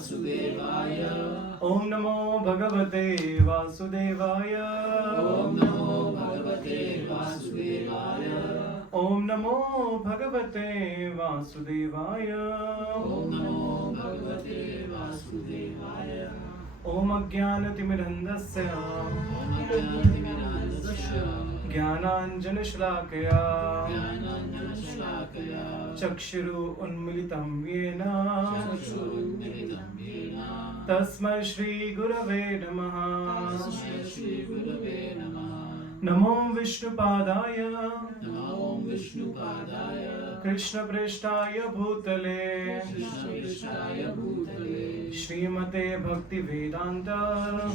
वासुदेवाय Om Namo Bhagavate Vasudevaya. Om Namo Bhagavate Vasudevaya Om Namo Bhagavate Vasudevaya. Om Namo Bhagavate Vasudevaya Om Ajnanatimirandasya Om Jnanatimirandasya Jnananjana Shlakaya Jnananjanashlakaya Chakshuru Unmilitam Yena Chakshurunmilitam Yena Tasmai Shri Gurave Namaha. Tasmai Shri Gurave Namaha Namo Vishnupadaya Namo Vishnupadaya Krishna Preshtaya Bhutale Krishna Krishnaya Bhutale Srimate Bhakti Vedanta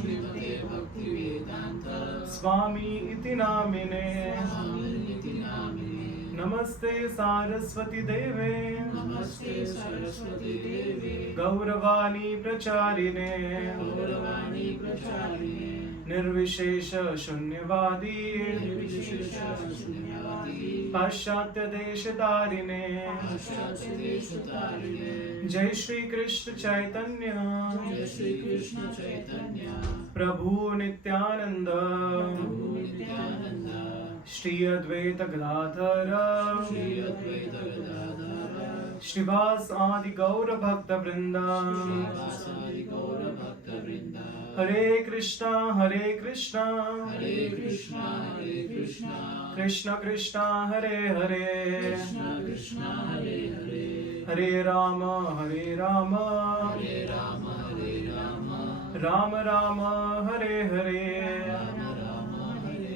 Srimate Bhaktivedanta Swami Iti Namine Swamiti Namine Namaste Saraswati Deve Namaste Saraswati Devi Gauravani Pracharine Gauravani Pracharine Nirvishesha Shunyavadi Nirvishesha Shunyavadi Paschatya Deshatarine Paschatyadesatarine Jai Shri Krishna Chaitanya Jai Shri Krishna Chaitanya Prabhu Nityananda Prabhu Nityananda Shri Advaita Gadadhara Shri Advaita Gadadhara Shrivas Adi Gaura Bhakta Vrinda Srivasadi Gaura Bhakta Vrinda Hare Krishna Hare Krishna Hare Krishna Krishna Krishna Hare Hare Krishna Krishna Hare Hare Hare Rama Hare Rama Hare Rama Hare Rama Rama Rama Hare Hare Rama Rama Hare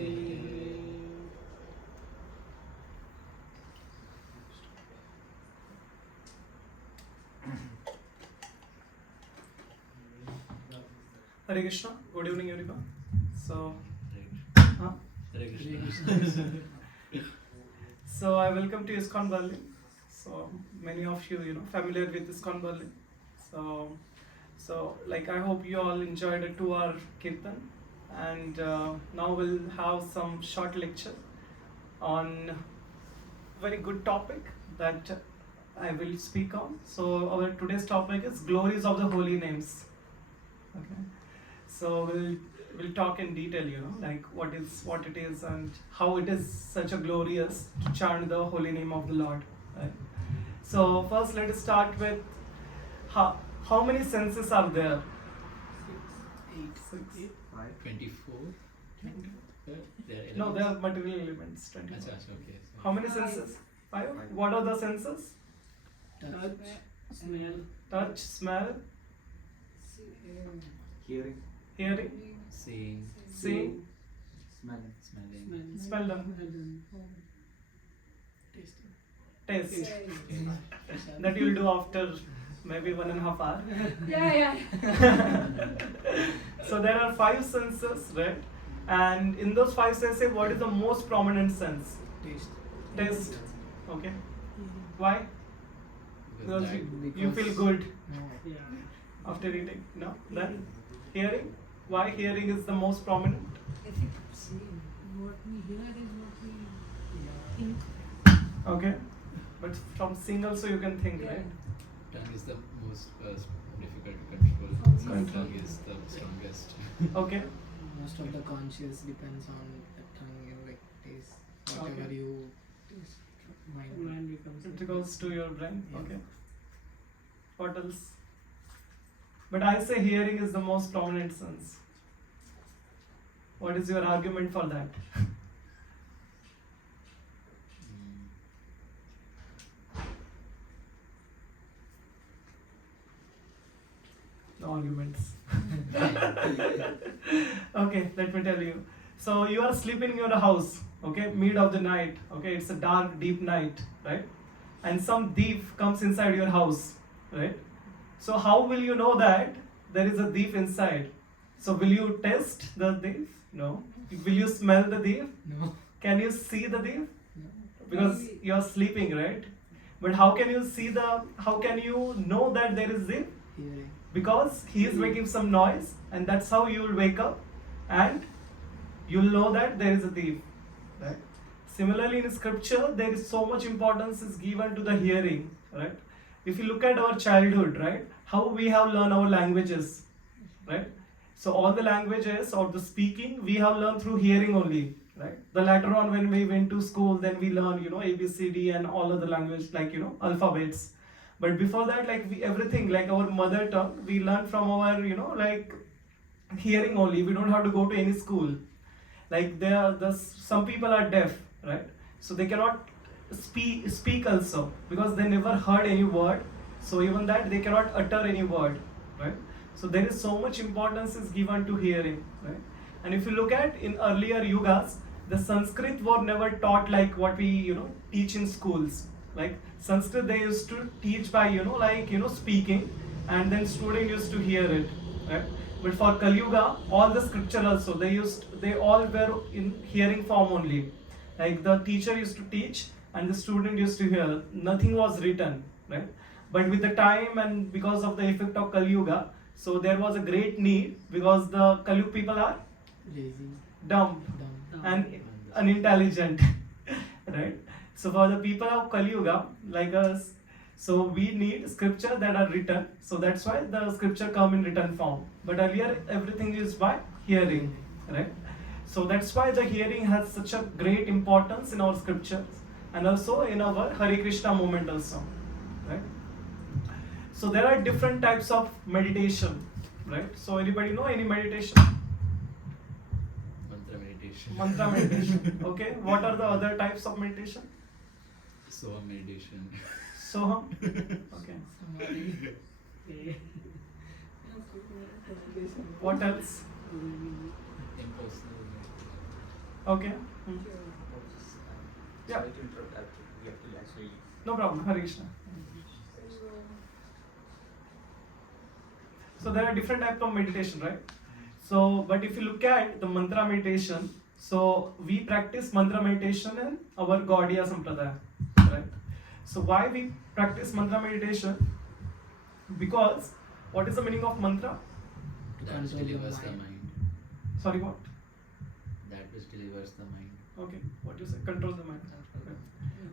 Hare Krishna. Good evening, everyone. So, so I welcome to ISKCON Berlin. So many of you, familiar with ISKCON Berlin. So like I hope you all enjoyed a 2-hour kirtan, and now we'll have some short lecture on very good topic that I will speak on. So our today's topic is glories of the holy names. Okay. So we'll talk in detail, like what it is and how it is such a glorious to chant the holy name of the Lord. Right? So first let us start with how many senses are there? 24. No, they are material elements. 24. Achha, okay. How many senses? 5. What are the senses? Touch, smell, Touch, smell, Hearing, hearing, Seeing, seeing, smelling, smelling, smell them, taste. That you'll do after maybe 1.5 hours. Yeah. So there are 5 senses, right? And in those 5 senses, what is the most prominent sense? Taste. Okay. Why? Because you feel good after eating. No? Then hearing. Why hearing is the most prominent? What we hear is what we think. Okay. But from seeing also you can think, right? tongue is the most difficult to control. Tongue is the strongest. Okay. Most of the conscious depends on the tongue and like taste. Whatever Okay. you taste, mind becomes. It goes to your brain. Yeah. Okay. What else? But I say hearing is the most prominent sense. What is your argument for that? No arguments. Okay, let me tell you. So you are sleeping in your house, okay, mid of the night, okay, it's a dark, deep night, right? And some thief comes inside your house, right? So how will you know that there is a thief inside? So will you test the thief? No. Will you smell the thief? No. Can you see the thief? No. Because you are sleeping, right? But how can you know that there is thief? Hearing. Because he is making some noise, and that's how you will wake up and you'll know that there is a thief, right? Similarly, in scripture, there is so much importance is given to the hearing, right? If you look at our childhood, right, how we have learned our languages, right? So all the languages or the speaking we have learned through hearing only, right? The later on when we went to school, then we learn, A, B, C, D and all other language, like, alphabets. But before that, like, we everything, like our mother tongue, we learn from our, like, hearing only. We don't have to go to any school. Like, some people are deaf, right? So they cannot speak also, because they never heard any word. So even that, they cannot utter any word, right? So there is so much importance is given to hearing, right? And if you look at in earlier yugas, the Sanskrit were never taught like what we teach in schools. Like Sanskrit, they used to teach by speaking, and then student used to hear it, right? But for Kali Yuga, all the scripture also they all were in hearing form only. Like the teacher used to teach and the student used to hear. Nothing was written, right? But with the time and because of the effect of Kali Yuga, so there was a great need, because the Kali Yuga people are Lazy. dumb and unintelligent, right? So for the people of Kali Yuga, like us, so we need scripture that are written. So that's why the scripture come in written form. But earlier everything is by hearing, right? So that's why the hearing has such a great importance in our scriptures and also in our Hare Krishna movement also, right? So there are different types of meditation, right? So anybody know any meditation? Mantra meditation. Mantra meditation. Okay. What are the other types of meditation? Soham meditation. Soham. Okay. Samadhi. What else? Impersonal meditation. Okay. Hmm. Yeah. Sorry to interrupt. We have to actually. No problem. Hare Krishna. So there are different types of meditation, right? So, but if you look at the mantra meditation, so we practice mantra meditation in our Gaudiya Sampradaya, right? So why we practice mantra meditation? Because what is the meaning of mantra? That which Control the delivers the mind. mind. Sorry, what? That which delivers the mind. Okay, what you say? Control the mind. Okay.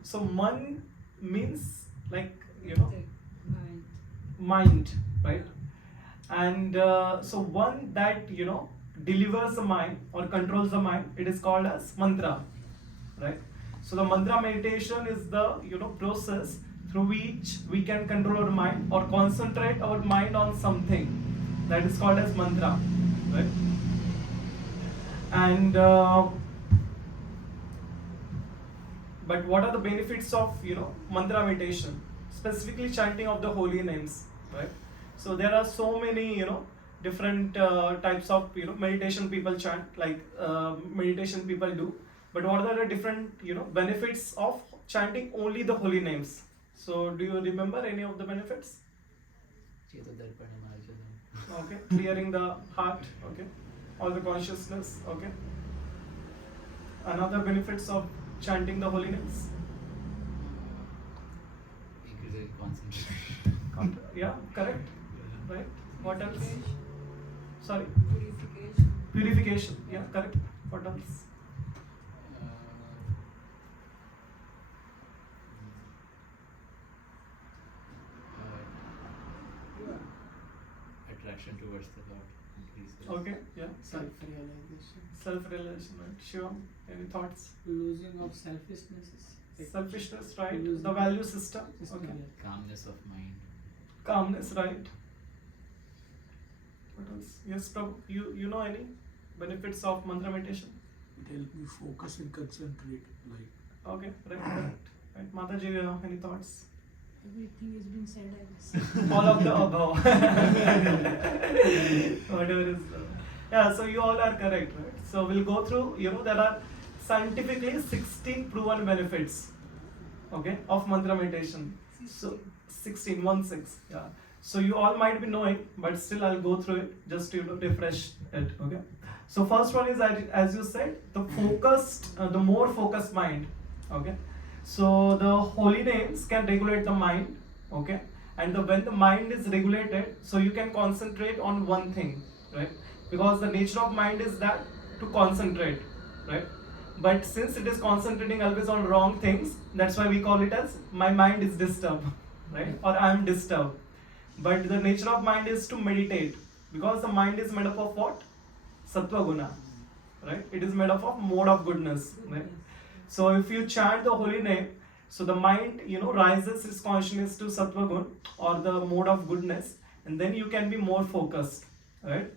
So man means like mind, right? And so one that delivers the mind or controls the mind, it is called as mantra, right? So the mantra meditation is the process through which we can control our mind or concentrate our mind on something, that is called as mantra, right? And but what are the benefits of mantra meditation? Specifically chanting of the holy names, right? So there are so many different types of meditation people chant, like meditation people do. But what are the different benefits of chanting only the holy names? So do you remember any of the benefits? Okay, clearing the heart. Okay, all the consciousness. Okay. Another benefits of chanting the holy names. Increasing concentration. Yeah, correct. Right. What else? Sorry. Purification. Purification. Yeah, correct. What else? Attraction towards the Lord increases. Okay. Yeah. Self-realization. Self-realization. Right. Shivam, any thoughts? Losing of selfishness is like Selfishness, right? Losing The value system. system, Okay. yeah. Calmness of mind. Calmness, right? What else? Yes, Prabhu. You know any benefits of mantra meditation? It helps me focus and concentrate. Like Okay. Right. Correct. Right. Mataji, any thoughts? Everything has been said, I guess. All of the above. Whatever is. Yeah, so you all are correct, right? So we'll go through, there are scientifically 16 proven benefits, okay, of mantra meditation. So 16, 1-6, yeah. So you all might be knowing, but still I'll go through it just to refresh it, okay. So first one is, as you said, the focused, the more focused mind, okay. So the holy names can regulate the mind, okay, and when the mind is regulated, so you can concentrate on one thing, right? Because the nature of mind is that to concentrate, right? But since it is concentrating always on wrong things, that's why we call it as my mind is disturbed, right? Or I am disturbed. but the nature of mind is to meditate, because the mind is made up of what? Sattva guna, right? It is made up of mode of goodness, right? So if you chant the holy name, so the mind, rises its consciousness to sattva gun, or the mode of goodness, and then you can be more focused, right?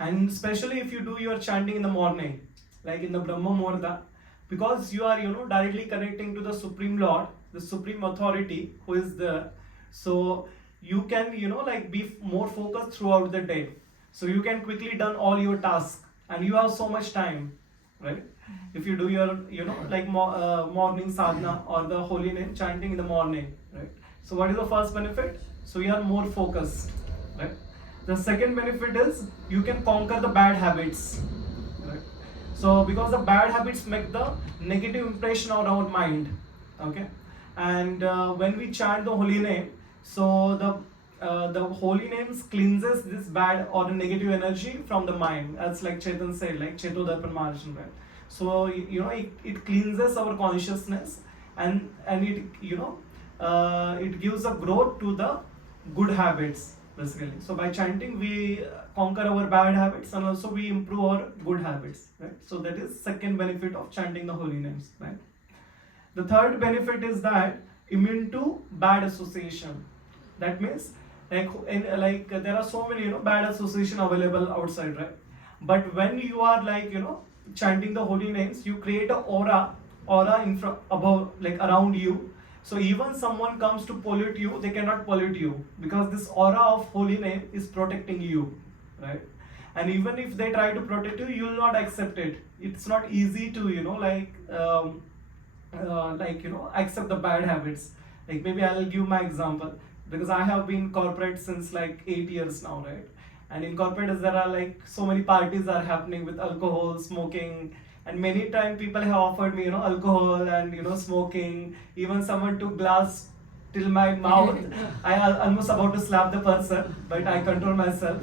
And especially if you do your chanting in the morning, like in the Brahma Muhurta, because you are, directly connecting to the Supreme Lord, the Supreme Authority who is there. So you can, be more focused throughout the day. So you can quickly done all your tasks, and you have so much time, right? If you do your, morning sadhana or the holy name chanting in the morning, right? So what is the first benefit? So you are more focused, right? The second benefit is you can conquer the bad habits, right? So because the bad habits make the negative impression on our mind, okay? And when we chant the holy name, so the holy names cleanses this bad or the negative energy from the mind, as like Chetan said, like Cheto Darpan Maharjan, right? So it cleanses our consciousness, and it it gives a growth to the good habits, basically. So by chanting we conquer our bad habits, and also we improve our good habits, right? So that is second benefit of chanting the holy names, right? The third benefit is that immune to bad association. That means like there are so many bad association available outside, right? But when you are chanting the holy names, you create a aura in front, above, like around you. So even someone comes to pollute you, they cannot pollute you, because this aura of holy name is protecting you, right? And even if they try to protect you, you will not accept it. It's not easy to accept the bad habits. Like maybe I'll give my example, because I have been corporate since like 8 years now, right? And in corporate there are like so many parties are happening with alcohol, smoking, and many times people have offered me alcohol and smoking. Even someone took glass till my mouth. I almost about to slap the person, but I control myself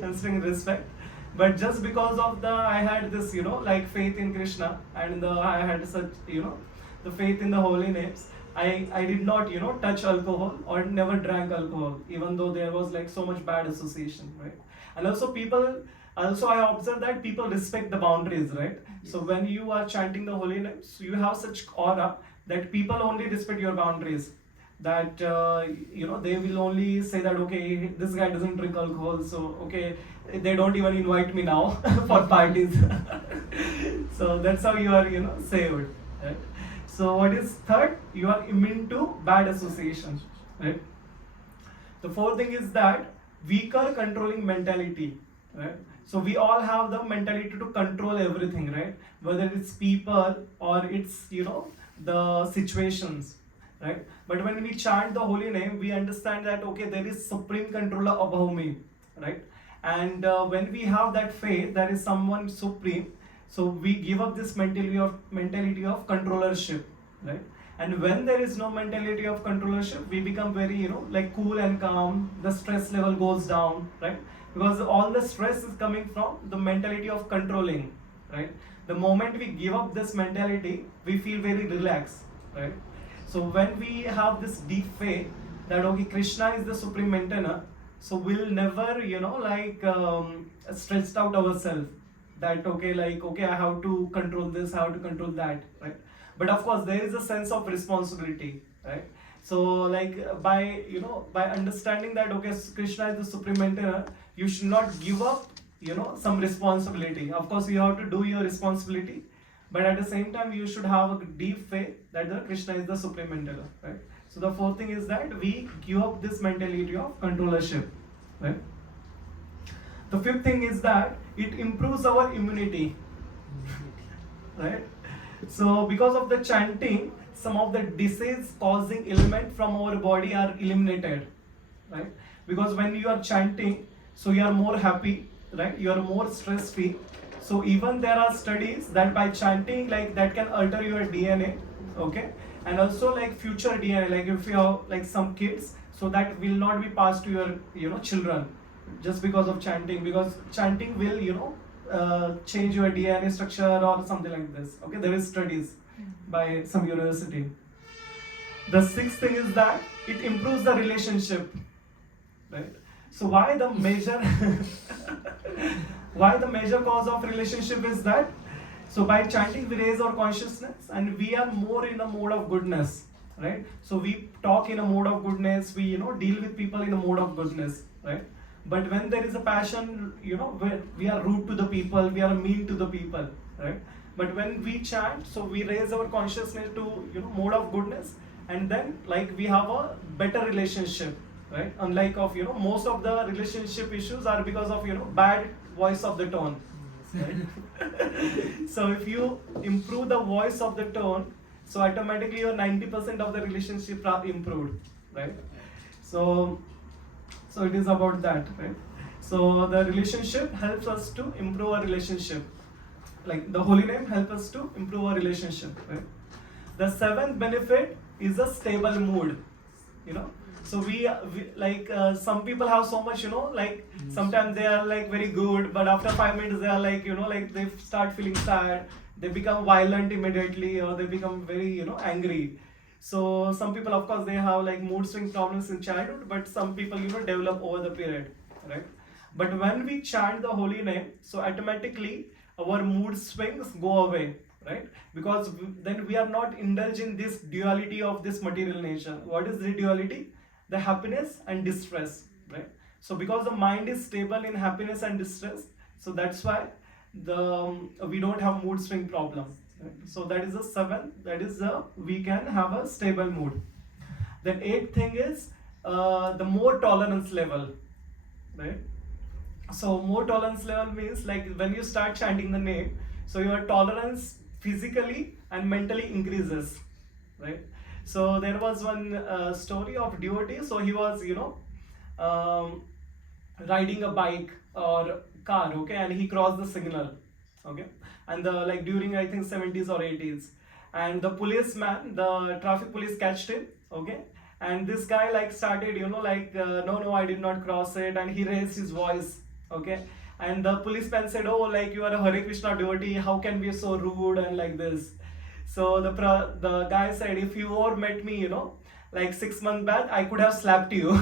considering respect. But just because of I had this faith in Krishna, and I had such the faith in the holy names, I did not touch alcohol or never drank alcohol, even though there was like so much bad association, right? And also I observed that people respect the boundaries, right? Yes. So when you are chanting the holy names, you have such aura that people only respect your boundaries. That they will only say that, okay, this guy doesn't drink alcohol, so okay, they don't even invite me now for parties. So that's how you are saved, right? So what is third? You are immune to bad associations, right? The fourth thing is that weaker controlling mentality, right? So we all have the mentality to control everything, right? Whether it's people or it's the situations, right? But when we chant the holy name, we understand that, okay, there is supreme controller above me, right? And when we have that faith, there is someone supreme, so we give up this mentality of controllership, right? And when there is no mentality of controllership, we become very cool and calm. The stress level goes down, right? Because all the stress is coming from the mentality of controlling, right? The moment we give up this mentality, we feel very relaxed, right? So when we have this deep faith that, okay, Krishna is the supreme maintainer, so we'll never stressed out ourselves that, okay, I have to control this, I have to control that, right? But of course there is a sense of responsibility, right? So by understanding that, okay, Krishna is the supreme maintainer, you should not give up some responsibility. Of course you have to do your responsibility, but at the same time you should have a deep faith that the Krishna is the supreme maintainer, right? So the fourth thing is that we give up this mentality of controllership, right? The fifth thing is that it improves our immunity, right? So because of the chanting, some of the disease causing element from our body are eliminated, right? Because when you are chanting, so you are more happy, right? You are more stress free. So even there are studies that by chanting, that can alter your DNA, okay? And also future DNA, if you have some kids, so that will not be passed to your children just because of chanting, because chanting will change your DNA structure or something like this, okay? There is studies by some university. The sixth thing is that it improves the relationship, right? So why the major why the major cause of relationship is that, so by chanting we raise our consciousness and we are more in a mode of goodness, right? So we talk in a mode of goodness, we deal with people in a mode of goodness, right? But when there is a passion, where we are rude to the people, we are mean to the people, right? But when we chant, so we raise our consciousness to mode of goodness, and then like we have a better relationship, right? Unlike of most of the relationship issues are because of bad voice of the tone, right? So if you improve the voice of the tone, so automatically your 90% of the relationship are improved, right? So it is about that, right? So the relationship helps us to improve our relationship, like the holy name helps us to improve our relationship, right? The seventh benefit is a stable mood, so we like some people have so much, like sometimes they are like very good, but after 5 minutes they are like like they start feeling sad, they become violent immediately, or they become very angry. So some people, of course, they have like mood swing problems in childhood, but some people develop over the period, right? But when we chant the holy name, so automatically our mood swings go away, right? Because then we are not indulging this duality of this material nature. What is the duality? The happiness and distress, right? So because the mind is stable in happiness and distress, so that's why we don't have mood swing problem, right? So that is the seventh, that is we can have a stable mood. Then eighth thing is the more tolerance level, right? So more tolerance level means like when you start chanting the name, so your tolerance physically and mentally increases, right? So there was one story of devotee. So he was um, riding a bike or car, okay, and he crossed the signal, okay, and like during I think 70s or 80s, and the policeman, the traffic police catched him, okay, and this guy like started like no, I did not cross it, and he raised his voice, okay, and the policeman said, oh, like you are a Hare Krishna devotee, how can be so rude and like this. So the guy said, if you ever met me like 6 months back, I could have slapped you.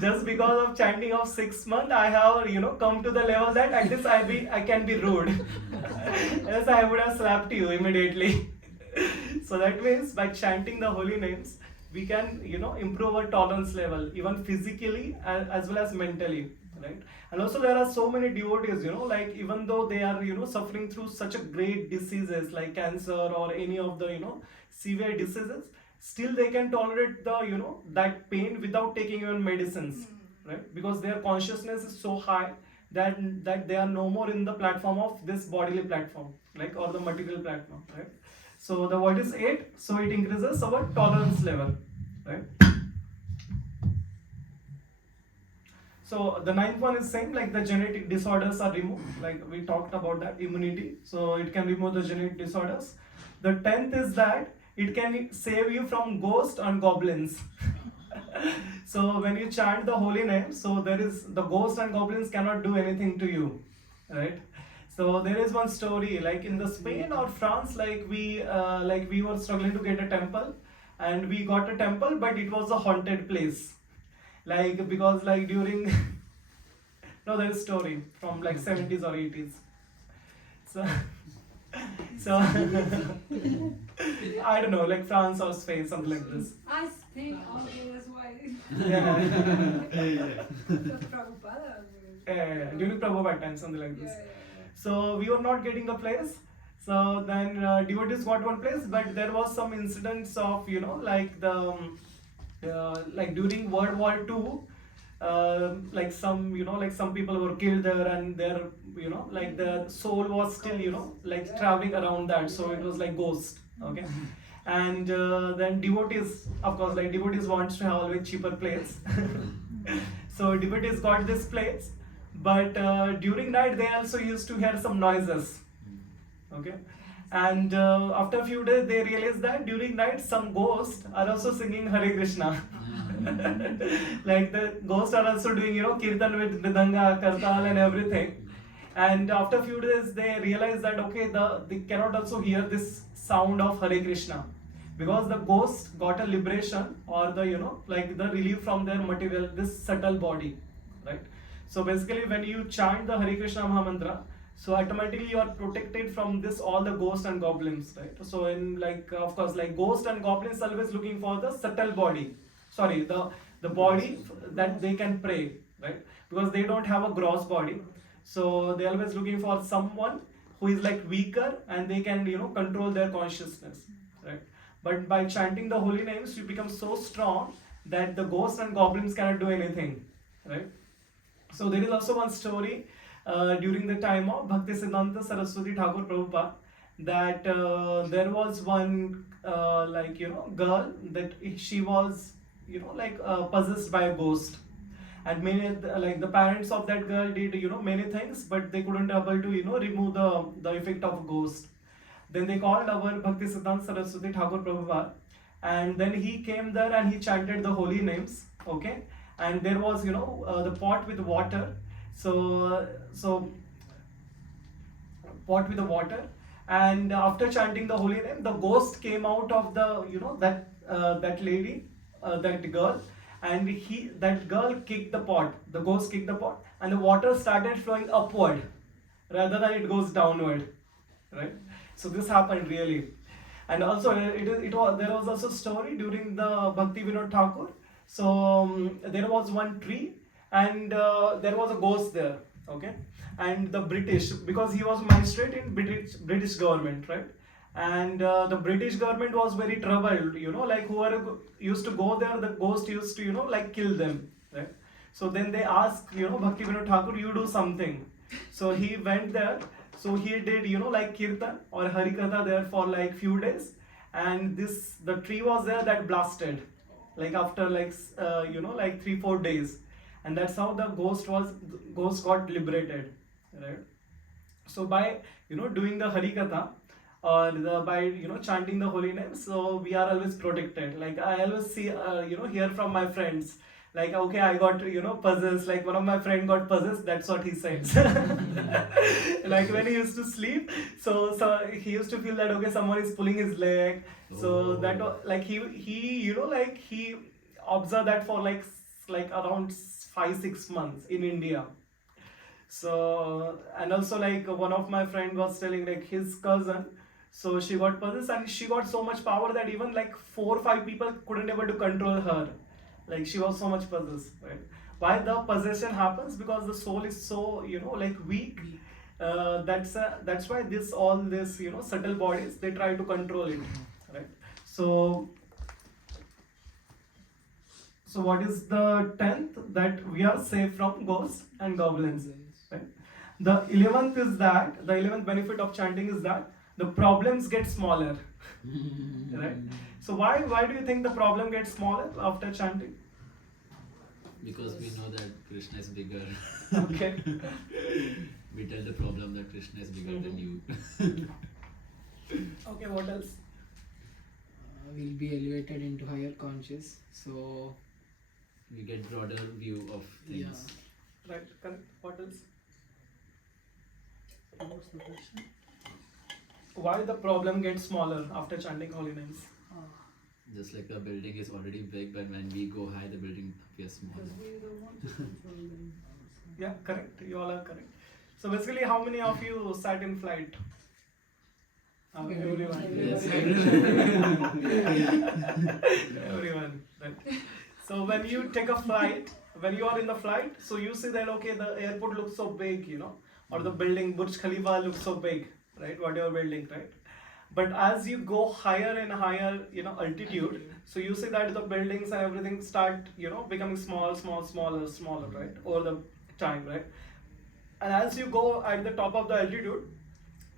Just because of chanting of 6 months, I have come to the level that at least I can be rude. Else I would have slapped you immediately. So that means by chanting the holy names, we can improve our tolerance level, even physically as well as mentally, right? And also there are so many devotees, like even though they are suffering through such a great diseases like cancer or any of the severe diseases, still they can tolerate the that pain without taking even medicines, right? Because their consciousness is so high that they are no more in the platform of this bodily platform, like, or the material platform, right? So the what is 8? So it increases our tolerance level, right? So the 9th one is same, like the genetic disorders are removed, like we talked about that, immunity. So it can remove the genetic disorders. The 10th is that it can save you from ghosts and goblins. So when you chant the holy name, so there is the ghosts and goblins cannot do anything to you, right? So there is one story, like in the Spain or France, like we were struggling to get a temple, and we got a temple, but it was a haunted place. Like because like during no, there is story from like 70s or 80s. So I don't know, like France or Spain, something like this. I speak okay, that's why. Yeah. Prabhupada. During Prabhupada time, something like this. So we were not getting a place. So then devotees got one place, but there was some incidents of like the like during World War II, like some like some people were killed there, and their like the soul was still like traveling around that, so it was like ghost, okay. And then devotees, of course, like devotees wants to have always cheaper plates. So devotees got this plates, but during night they also used to hear some noises, okay. And after a few days they realized that during night some ghosts are also singing Hare Krishna. Like the ghosts are also doing kirtan with mridanga, kartal and everything. And after a few days they realized that okay, they cannot also hear this sound of Hare Krishna. because the ghost got a liberation or the like the relief from their material, this subtle body, right? So basically when you chant the Hare Krishna Mahamantra, so automatically you are protected from this all the ghosts and goblins, right? So in like of course like ghosts and goblins always looking for the subtle body, sorry, the body that they can pray, right? Because they don't have a gross body, so they always looking for someone who is like weaker and they can control their consciousness, right? But by chanting the holy names you become so strong that the ghosts and goblins cannot do anything, right? So there is also one story during the time of Bhakti Siddhanta Saraswati Thakur Prabhupada, that there was one girl that she was possessed by a ghost, and many like the parents of that girl did many things, but they couldn't able to remove the effect of ghost. Then they called our Bhakti Siddhanta Saraswati Thakur Prabhupada, and then he came there and he chanted the holy names, okay? And there was the pot with water, so pot with the water, and after chanting the holy name the ghost came out of the that lady, that girl, and that girl kicked the pot, the ghost kicked the pot, and the water started flowing upward rather than it goes downward, right? So this happened really. And also there was also a story during the Bhakti Vinod Thakur. So there was one tree, and there was a ghost there, okay? And the British, because he was magistrate in British government, right? And the British government was very troubled, like whoever used to go there, the ghost used to like kill them, right? So then they asked Bhakti Vinod Thakur, you do something. So he went there, so he did like kirtan or harikatha there for like few days, and the tree was there that blasted like after like 3-4 days, and that's how the ghost got liberated, right? So by doing the harikatha or by chanting the holy name, so we are always protected. Like I always see hear from my friends, like, okay, I got possessed, like one of my friend got possessed, that's what he says. Like when he used to sleep, so he used to feel that okay, someone is pulling his leg. So that like he he observed that for like around 5-6 months in India. So, and also like one of my friend was telling like his cousin, so she got possessed and she got so much power that even like 4 or 5 people couldn't able to control her. Like she was so much possessed, right? Why the possession happens? Because the soul is so like weak. That's why all this subtle bodies, they try to control it, right? So what is the 10th? That we are safe from ghosts and goblins, right? The 11th benefit of chanting is that the problems get smaller, right? So why do you think the problem gets smaller after chanting? Because we know that Krishna is bigger. Okay. We tell the problem that Krishna is bigger than you. Okay, what else? We'll be elevated into higher conscious, so We get broader view of things. Right, correct. What else? What's the question? Why the problem gets smaller after chanting holy names? Just like a building is already big, but when we go high, the building appears small. Because we don't want to control them. Yeah, correct. You all are correct. So basically, how many of you sat in flight? Everyone. Yes. Everyone. Right. So when you take a flight, when you are in the flight, so you see that okay, the airport looks so big, or the building Burj Khalifa looks so big, right? What you are building, right? But as you go higher and higher, altitude, so you see that the buildings and everything start, becoming smaller, right? Over the time, right? And as you go at the top of the altitude,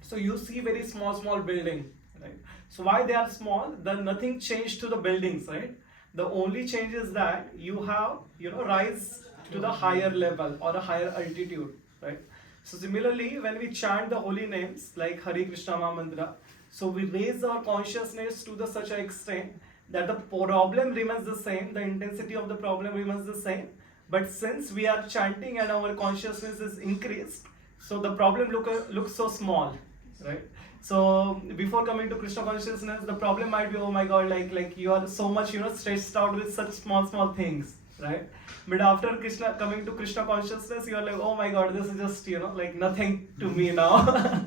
so you see very small building, right? So why they are small? Then nothing changed to the buildings, right? The only change is that you have, rise to the higher level or a higher altitude, right? So similarly, when we chant the holy names like Hare Krishna Mantra, so we raise our consciousness to the such an extent that the problem remains the same, the intensity of the problem remains the same, but since we are chanting and our consciousness is increased, so the problem looks so small, right? So before coming to Krishna consciousness, the problem might be, oh my God, like you are so much stressed out with such small things, right? But after Krishna coming to Krishna consciousness, you are like, oh my God, this is just like nothing to me now.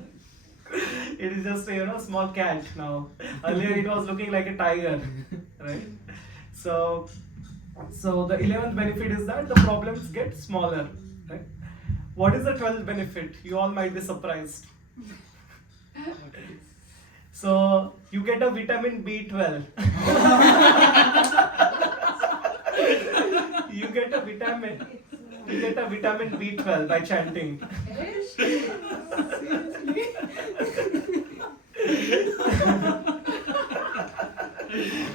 It is just a small cat now. Earlier it was looking like a tiger, right? So the 11th benefit is that the problems get smaller, right? What is the 12th benefit? You all might be surprised. So you get a vitamin B12. You get a vitamin B12 by chanting.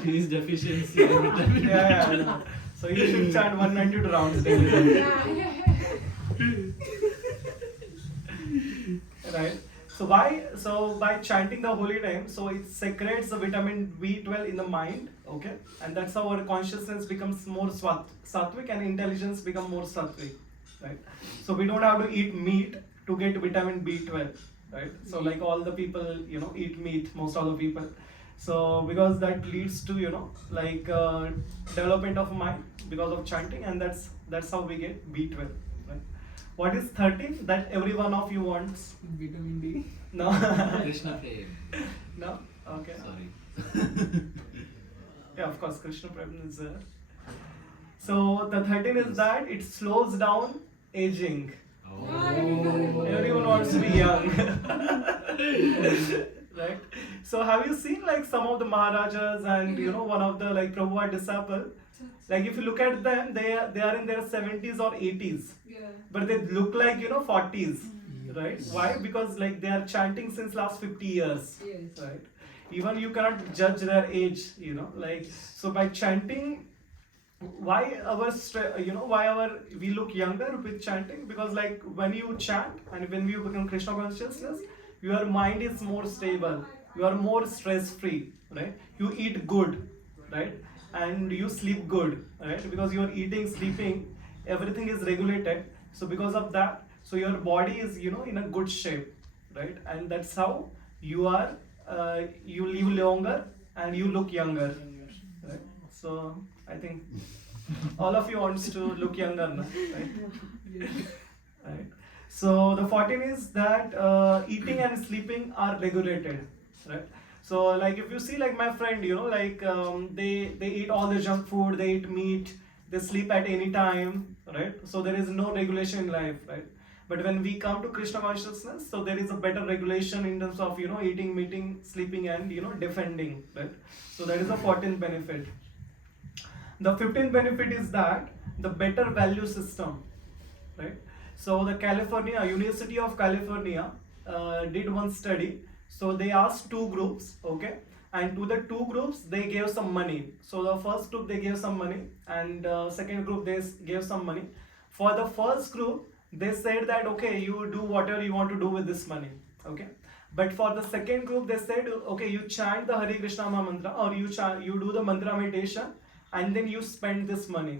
His deficiency in vitamin. Yeah. So you should chant 192 rounds daily. Right? So by chanting the holy name, so it secretes the vitamin B12 in the mind, okay? And that's how our consciousness becomes more sattvic and intelligence become more sattvic, right? So we don't have to eat meat to get vitamin B12, right? So like all the people, eat meat, most of the people. So because that leads to, development of mind because of chanting, and that's how we get B12, right? What is 13 that every one of you wants? Vitamin D. No. Krishna Prem. No? Okay. Sorry. Yeah, of course, Krishna Prem is there. So the 13 is that it slows down aging. Oh. Everyone wants to be young. Right? So have you seen like some of the Maharajas and one of the like Prabhupada disciple? Like if you look at them, they are in their 70s or 80s. Yeah. But they look like 40s, right? Why? Because like they are chanting since last 50 years, Yes. right? Even you cannot judge their age, like so by chanting. Why we look younger with chanting? Because like when you chant and when you become Krishna consciousness, your mind is more stable. You are more stress free, right? You eat good, right? And you sleep good, right? Because you are eating, sleeping, everything is regulated. So because of that, so your body is in a good shape, right? And that's how you are. You live longer and you look younger, right? So I think all of you wants to look younger, no? Right? Right. So the 14 is that eating and sleeping are regulated, right? So like if you see like my friend, they eat all the junk food, they eat meat, they sleep at any time, right? So there is no regulation in life, right? But when we come to Krishna consciousness, so there is a better regulation in terms of eating, meeting, sleeping, and defending, right? So that is the 14th benefit. The 15th benefit is that the better value system, right? So the University of California did one study. So they asked two groups, okay? And to the two groups, they gave some money. So the first group, they gave some money, and second group, they gave some money. For the first group, they said that, okay, you do whatever you want to do with this money, okay? But for the second group, they said, okay, you chant the Hare Krishna Maha mantra, or you do the mantra meditation, and then you spend this money,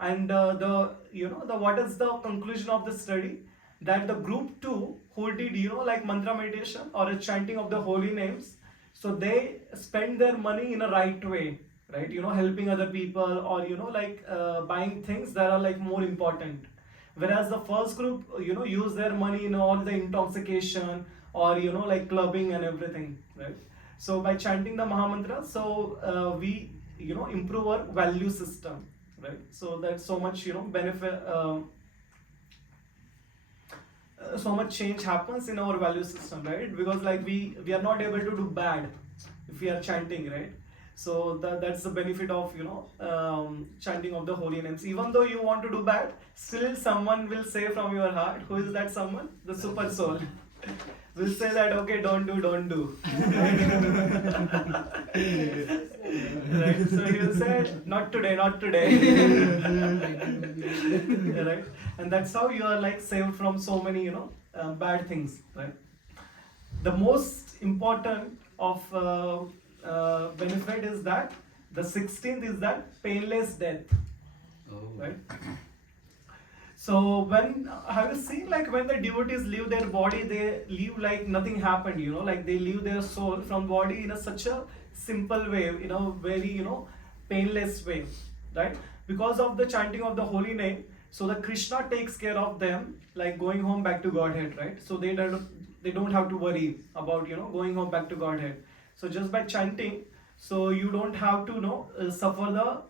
And what is the conclusion of the study? That the group 2 who did like mantra meditation or a chanting of the holy names, so they spend their money in a right way, right? Helping other people, or buying things that are like more important. Whereas the first group use their money in all the intoxication, or like clubbing and everything, right? So by chanting the Maha Mantra, so we improve our value system, right? So that's so much benefit. So much change happens in our value system, right? Because like we are not able to do bad if we are chanting, right? So that's the benefit of chanting of the holy names. Even though you want to do bad, still someone will say from your heart. Who is that someone? The super soul will say that, okay, don't do. Right? So he'll say, not today. Right? And that's how you are like saved from so many bad things, right? The most important of benefit is that the 16th is that painless death, Oh. right? So when have you seen like when the devotees leave their body, they leave like nothing happened, like they leave their soul from body in a such a simple way, very painless way, right? Because of the chanting of the holy name, so the Krishna takes care of them, like going home back to Godhead, right? So they don't have to worry about going home back to Godhead. So just by chanting, so you don't have to suffer the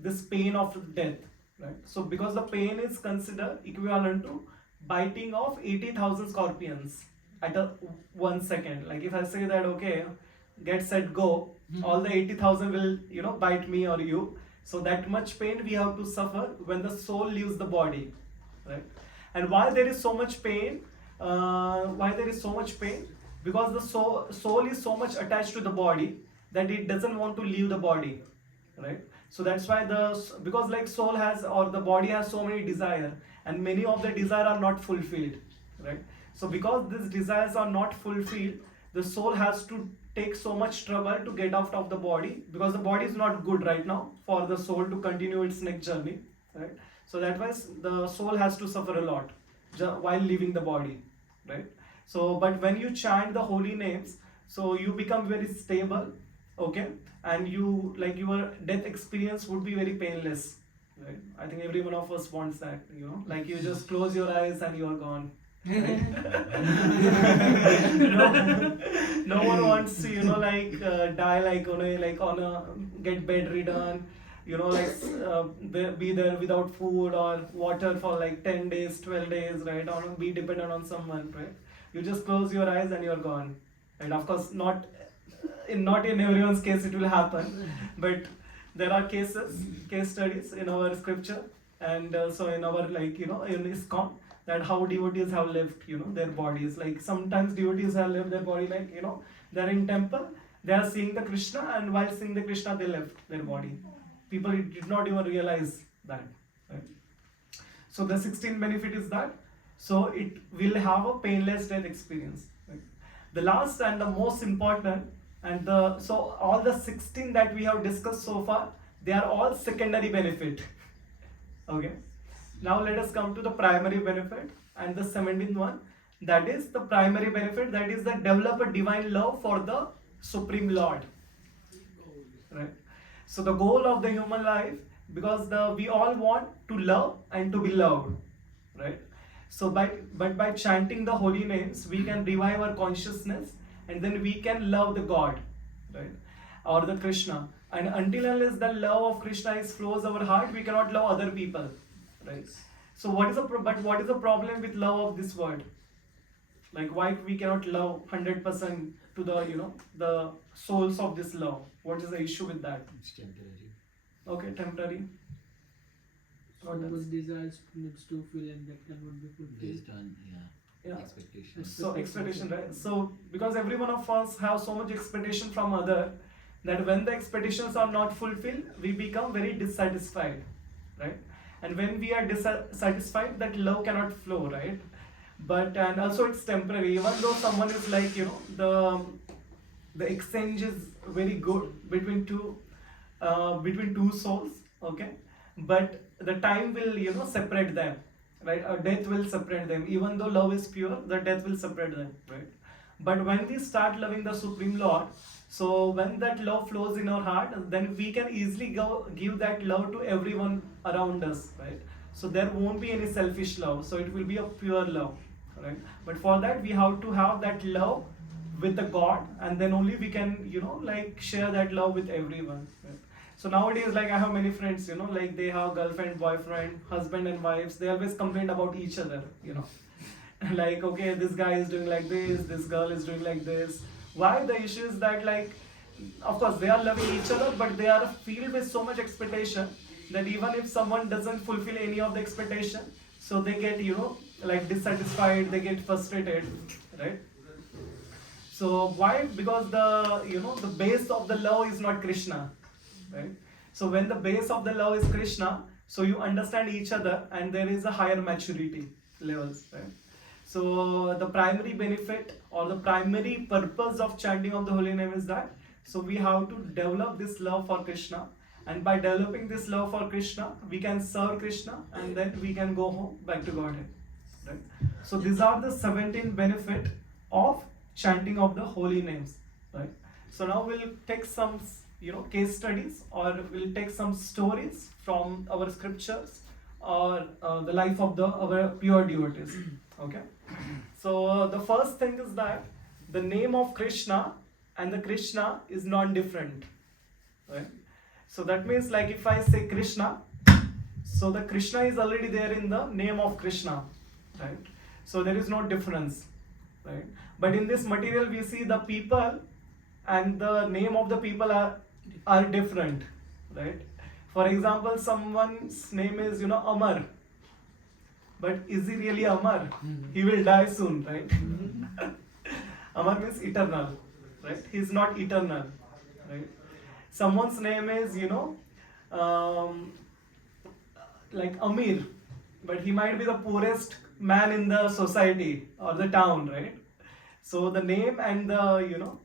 this pain of death, right? So because the pain is considered equivalent to biting of 80,000 scorpions at a 1 second. Like if I say that, okay, get set go, all the 80,000 will bite me or you. So that much pain we have to suffer when the soul leaves the body, right? And why there is so much pain? Why there is so much pain? Because the soul is so much attached to the body that it doesn't want to leave the body, right? So that's why because like soul has, or the body has so many desire, and many of the desire are not fulfilled, right? So because these desires are not fulfilled, the soul has to take so much trouble to get out of the body, because the body is not good right now for the soul to continue its next journey, right? So that was the soul has to suffer a lot while leaving the body, right? So but when you chant the holy names, so you become very stable, okay, and you like your death experience would be very painless, right? I think every one of us wants that, like you just close your eyes and you are gone, right? No one wants to die on a get bedridden, be there without food or water for like 10 days, 12 days, right? Or be dependent on someone, right? You just close your eyes and you're gone. And of course not in everyone's case it will happen, but there are case studies in our scripture, and also in our in ISKCON, that how devotees have left their bodies. Like sometimes devotees have left their body, like they're in temple, they are seeing the Krishna, and while seeing the Krishna they left their body. People did not even realize that, right? So the 16th benefit is that, so it will have a painless death experience, right? The last and the most important, and so all the 16 that we have discussed so far, they are all secondary benefit. Okay, now let us come to the primary benefit, and the 17th one, that is the primary benefit, that is the develop a divine love for the Supreme Lord, right? So the goal of the human life, because we all want to love and to be loved, right? So by chanting the holy names, we can revive our consciousness, and then we can love the God, right? Or the Krishna. And until unless the love of Krishna flows our heart, we cannot love other people, right? So what is the problem with love of this world? Like why we cannot love 100% to the souls of this love? What is the issue with that? It's temporary. Okay, temporary. What else? Someone's desires needs to fill, and that cannot be fulfilled. Based on Yeah. expectations. So expectation, right? So because every one of us have so much expectation from other, that when the expectations are not fulfilled, we become very dissatisfied, right? And when we are dissatisfied, that love cannot flow, right? And also it's temporary. Even though someone is like the exchange is very good between two souls, okay, but the time will separate them, right? Or death will separate them. Even though love is pure, the death will separate them, right? But when we start loving the Supreme Lord, so when that love flows in our heart, then we can easily give that love to everyone around us, right? So there won't be any selfish love, so it will be a pure love, right? But for that we have to have that love with the God, and then only we can share that love with everyone, right? So nowadays, like I have many friends, like they have girlfriend, boyfriend, husband and wives, they always complain about each other, like, okay, this guy is doing like this girl is doing like this. Why? The issue is that, like, of course they are loving each other, but they are filled with so much expectation that even if someone doesn't fulfill any of the expectation, so they get like dissatisfied, they get frustrated, right? So why? Because the base of the love is not Krishna, right? So when the base of the love is Krishna, so you understand each other, and there is a higher maturity levels, right? So the primary benefit or the primary purpose of chanting of the holy name is that, so we have to develop this love for Krishna, And by developing this love for Krishna, we can serve Krishna and then we can go home back to Godhead. Right? So these are the 17 benefit of chanting of the holy names. Right? So now we'll take some case studies, or we'll take some stories from our scriptures, or the life of our pure devotees. Okay. So the first thing is that the name of Krishna and the Krishna is non-different. Right? So that means, like, if I say Krishna, so the Krishna is already there in the name of Krishna, right? So there is no difference, right? But in this material we see the people and the name of the people are different, right? For example, someone's name is Amar, but is he really Amar? He will die soon, right? Amar means eternal, right? He is not eternal, right? Someone's name is like Amir, but he might be the poorest man in the society or the town, right? So the name and the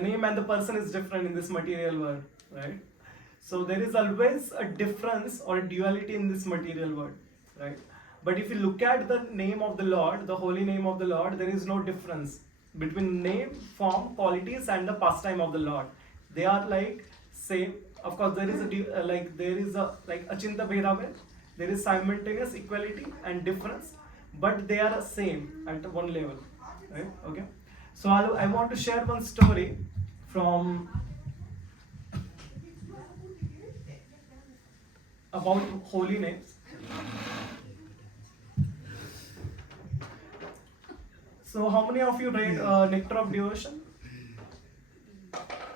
name and the person is different in this material world, right? So there is always a difference or duality in this material world, right? But if you look at the name of the Lord, the holy name of the Lord, there is no difference between name, form, qualities, and the pastime of the Lord. They are like same. Of course, there is like achinta bhedabhed. There is simultaneous equality and difference, but they are same at one level, right? Okay. So I want to share one story from about holy names. So how many of you read Nectar of Devotion?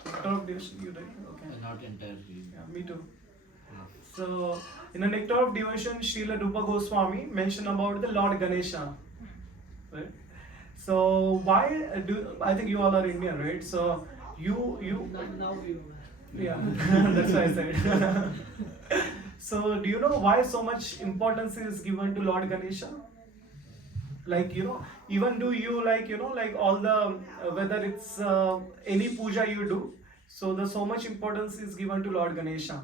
Nectar of Devotion, you read? Okay. Not entirely. Yeah, me too. So in the Nectar of Devotion, Srila Rupa Goswami mentioned about the Lord Ganesha, right? So why I think you all are Indian, right? So you Now we yeah, that's why I said. So do you know why so much importance is given to Lord Ganesha? Like, even do you like all the whether it's any puja you do, so the so much importance is given to Lord Ganesha.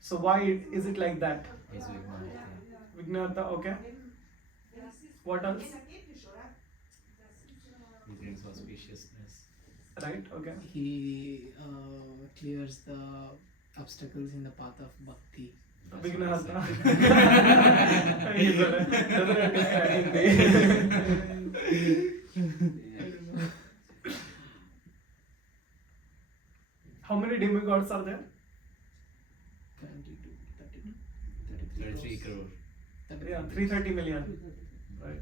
So why is it like that? He's Vignata, okay. What else? He brings auspiciousness. Right, okay. He clears the obstacles in the path of bhakti. Vignata. He doesn't understand Hindi. How many demigods are there? 33 crore. Yeah, 330 million. Right.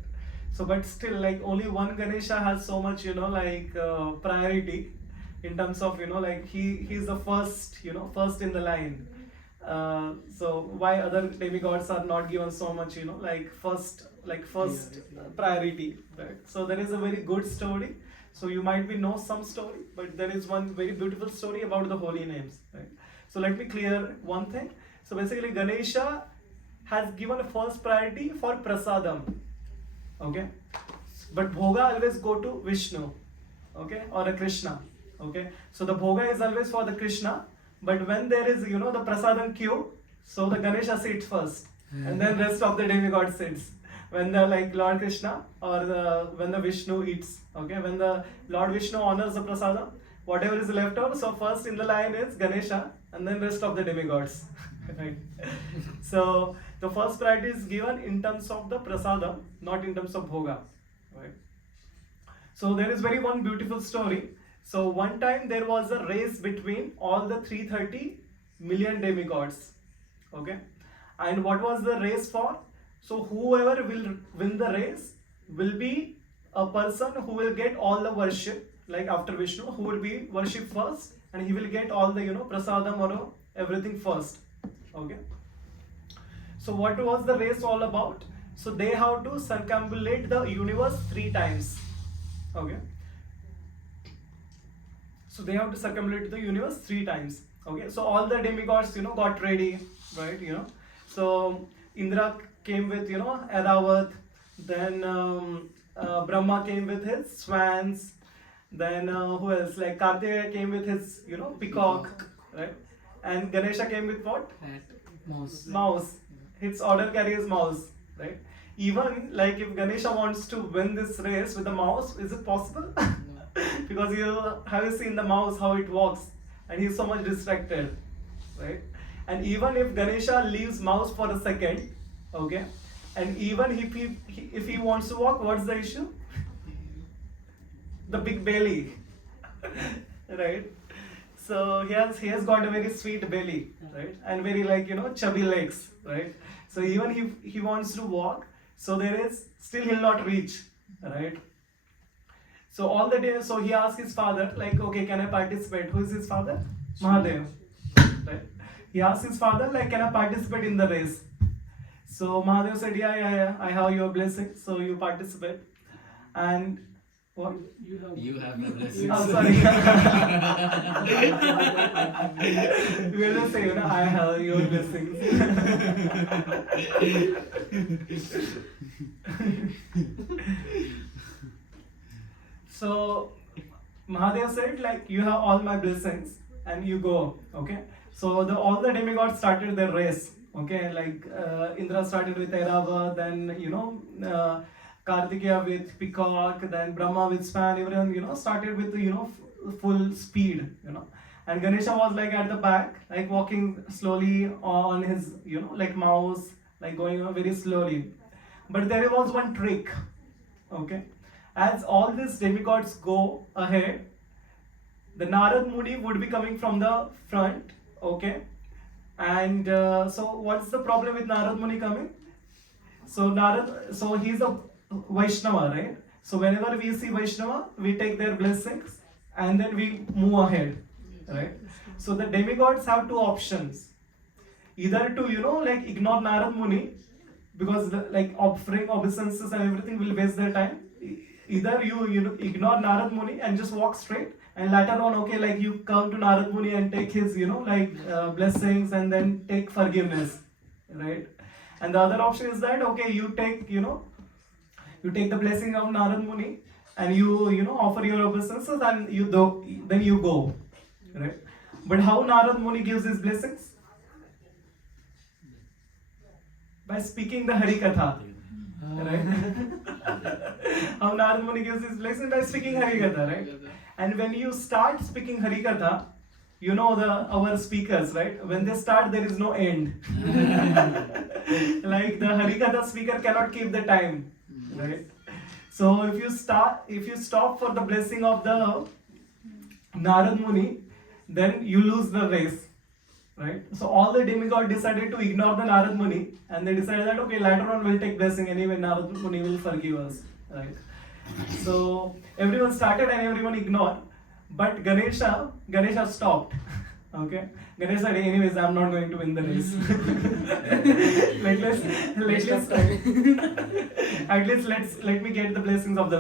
So, but still, like, only one Ganesha has so much, priority in terms of, like, he's the first, first in the line. So why other demigods are not given so much, first priority, right? So there is a very good story. So you might know some story, but there is one very beautiful story about the holy names, right? So let me clear one thing. So basically, Ganesha has given a first priority for prasadam, okay? But bhoga always go to Vishnu, okay, or a Krishna, okay? So the bhoga is always for the Krishna, but when there is, the prasadam queue, so the Ganesha sits first, and then rest of the demigod sits. When the Lord Krishna or when the Vishnu eats, okay, when the Lord Vishnu honors the prasadam, whatever is left over, so first in the line is Ganesha, and then rest of the demigods, right? So the first priority is given in terms of the prasadam, not in terms of bhoga, right? So there is one beautiful story. So one time there was a race between all the 330 million demigods, okay? And what was the race for? So whoever will win the race will be a person who will get all the worship, like after Vishnu, who will be worshipped first, and he will get all the prasadam or everything first, okay? So what was the race all about? So they have to circumambulate the universe 3 times, okay? So they have to circumambulate the universe 3 times, okay? So all the demigods, got ready, right? So Indra came with, Airavat, then Brahma came with his swans, then who else? Like Kartikeya came with his, peacock, right? and Ganesha came with what? Rat, mouse. Mouse. Its order carrier is mouse, right? Even like if Ganesha wants to win this race with the mouse, is it possible? No. Because you have you seen the mouse how it walks, and he's so much distracted, right? And even if Ganesha leaves mouse for a second, okay, and even if he wants to walk, what's the issue? The big belly, right? So he has got a very sweet belly, right, and very like chubby legs, right? So even if he wants to walk, so there is still he'll not reach, right? So all the day, so he asked his father, like, okay, can I participate? Who is his father? Mahadev, right? He asked his father, like, can I participate in the race? So Mahadev said, yeah, I have your blessing, so you participate. And what? You have my blessings. Oh, sorry. We will just say, I have your blessings. So Mahadev said, like, you have all my blessings, and you go, okay? So all the demigods started their race, okay? Like Indra started with Airava, then Kartikeya with peacock, then Brahma with span. Everyone started with full speed, and Ganesha was like at the back, like walking slowly on his like mouse, like going very slowly. But there was one trick, okay? As all these demigods go ahead, the Narad Muni would be coming from the front, okay? And so what's the problem with Narad Muni coming? So he's a Vaishnava, right? So whenever we see Vaishnava, we take their blessings and then we move ahead, right? So the demigods have two options: either to like ignore Narad Muni, because like offering obeisances and everything will waste their time. Either you ignore Narad Muni and just walk straight, and later on, okay, like you come to Narad Muni and take his blessings and then take forgiveness, right? And the other option is that, okay, you take the blessing of Narad Muni and you offer your obeisances and then you go, right? But how Narad Muni gives his blessings? By speaking the Hari Katha, right? How Narad Muni gives his blessing? By speaking Hari Katha, right? And when you start speaking Hari Katha, our speakers, right? When they start, there is no end. Like the Hari Katha speaker cannot keep the time, right? So if you stop for the blessing of the Narad Muni, then you lose the race, right? So all the demigods decided to ignore the Narad Muni, and they decided that, okay, later on we'll take blessing anyway, Narad Muni will forgive us, right? So everyone started and everyone ignored, but Ganesha stopped. Okay, Ganesha said, anyways, I'm not going to win the race. At least let me get the blessings of the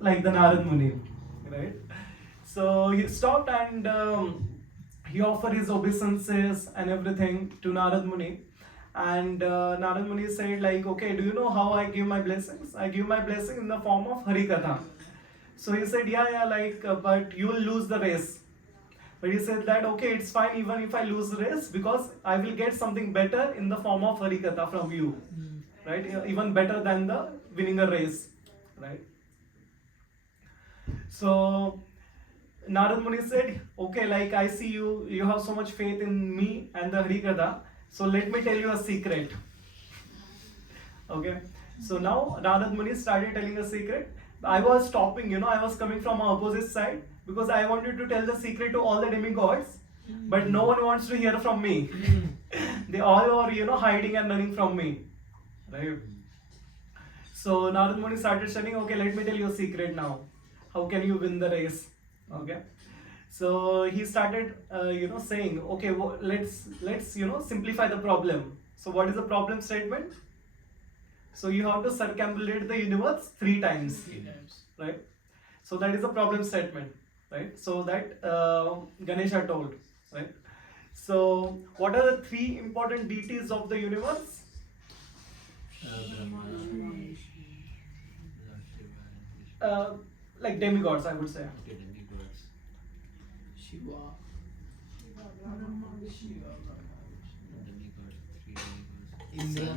like the Narad Muni, right? So he stopped and he offered his obeisances and everything to Narad Muni. And Narad Muni said, like, okay, do you know how I give my blessings? I give my blessing in the form of Hari Katha. So he said, yeah, like, but you will lose the race. But he said that, okay, it's fine even if I lose the race, because I will get something better in the form of Hari Katha from you, right? Even better than the winning a race, right? So Narad Muni said, okay, like I see you have so much faith in me and the Hari Katha, so let me tell you a secret. Okay, so now Narad Muni started telling a secret. I was stopping, I was coming from opposite side because I wanted to tell the secret to all the demigods, but no one wants to hear from me. They all are, hiding and running from me, right? So Narad Muni started saying, okay, let me tell you a secret now. How can you win the race? Okay. So he started, saying, okay, let's simplify the problem. So what is the problem statement? So you have to circumambulate the universe 3 times, right? So that is the problem statement, right? So that Ganesha told, right? So what are the 3 important deities of the universe? Like demigods, I would say. Shiva. Demigod, three demigods. Indra.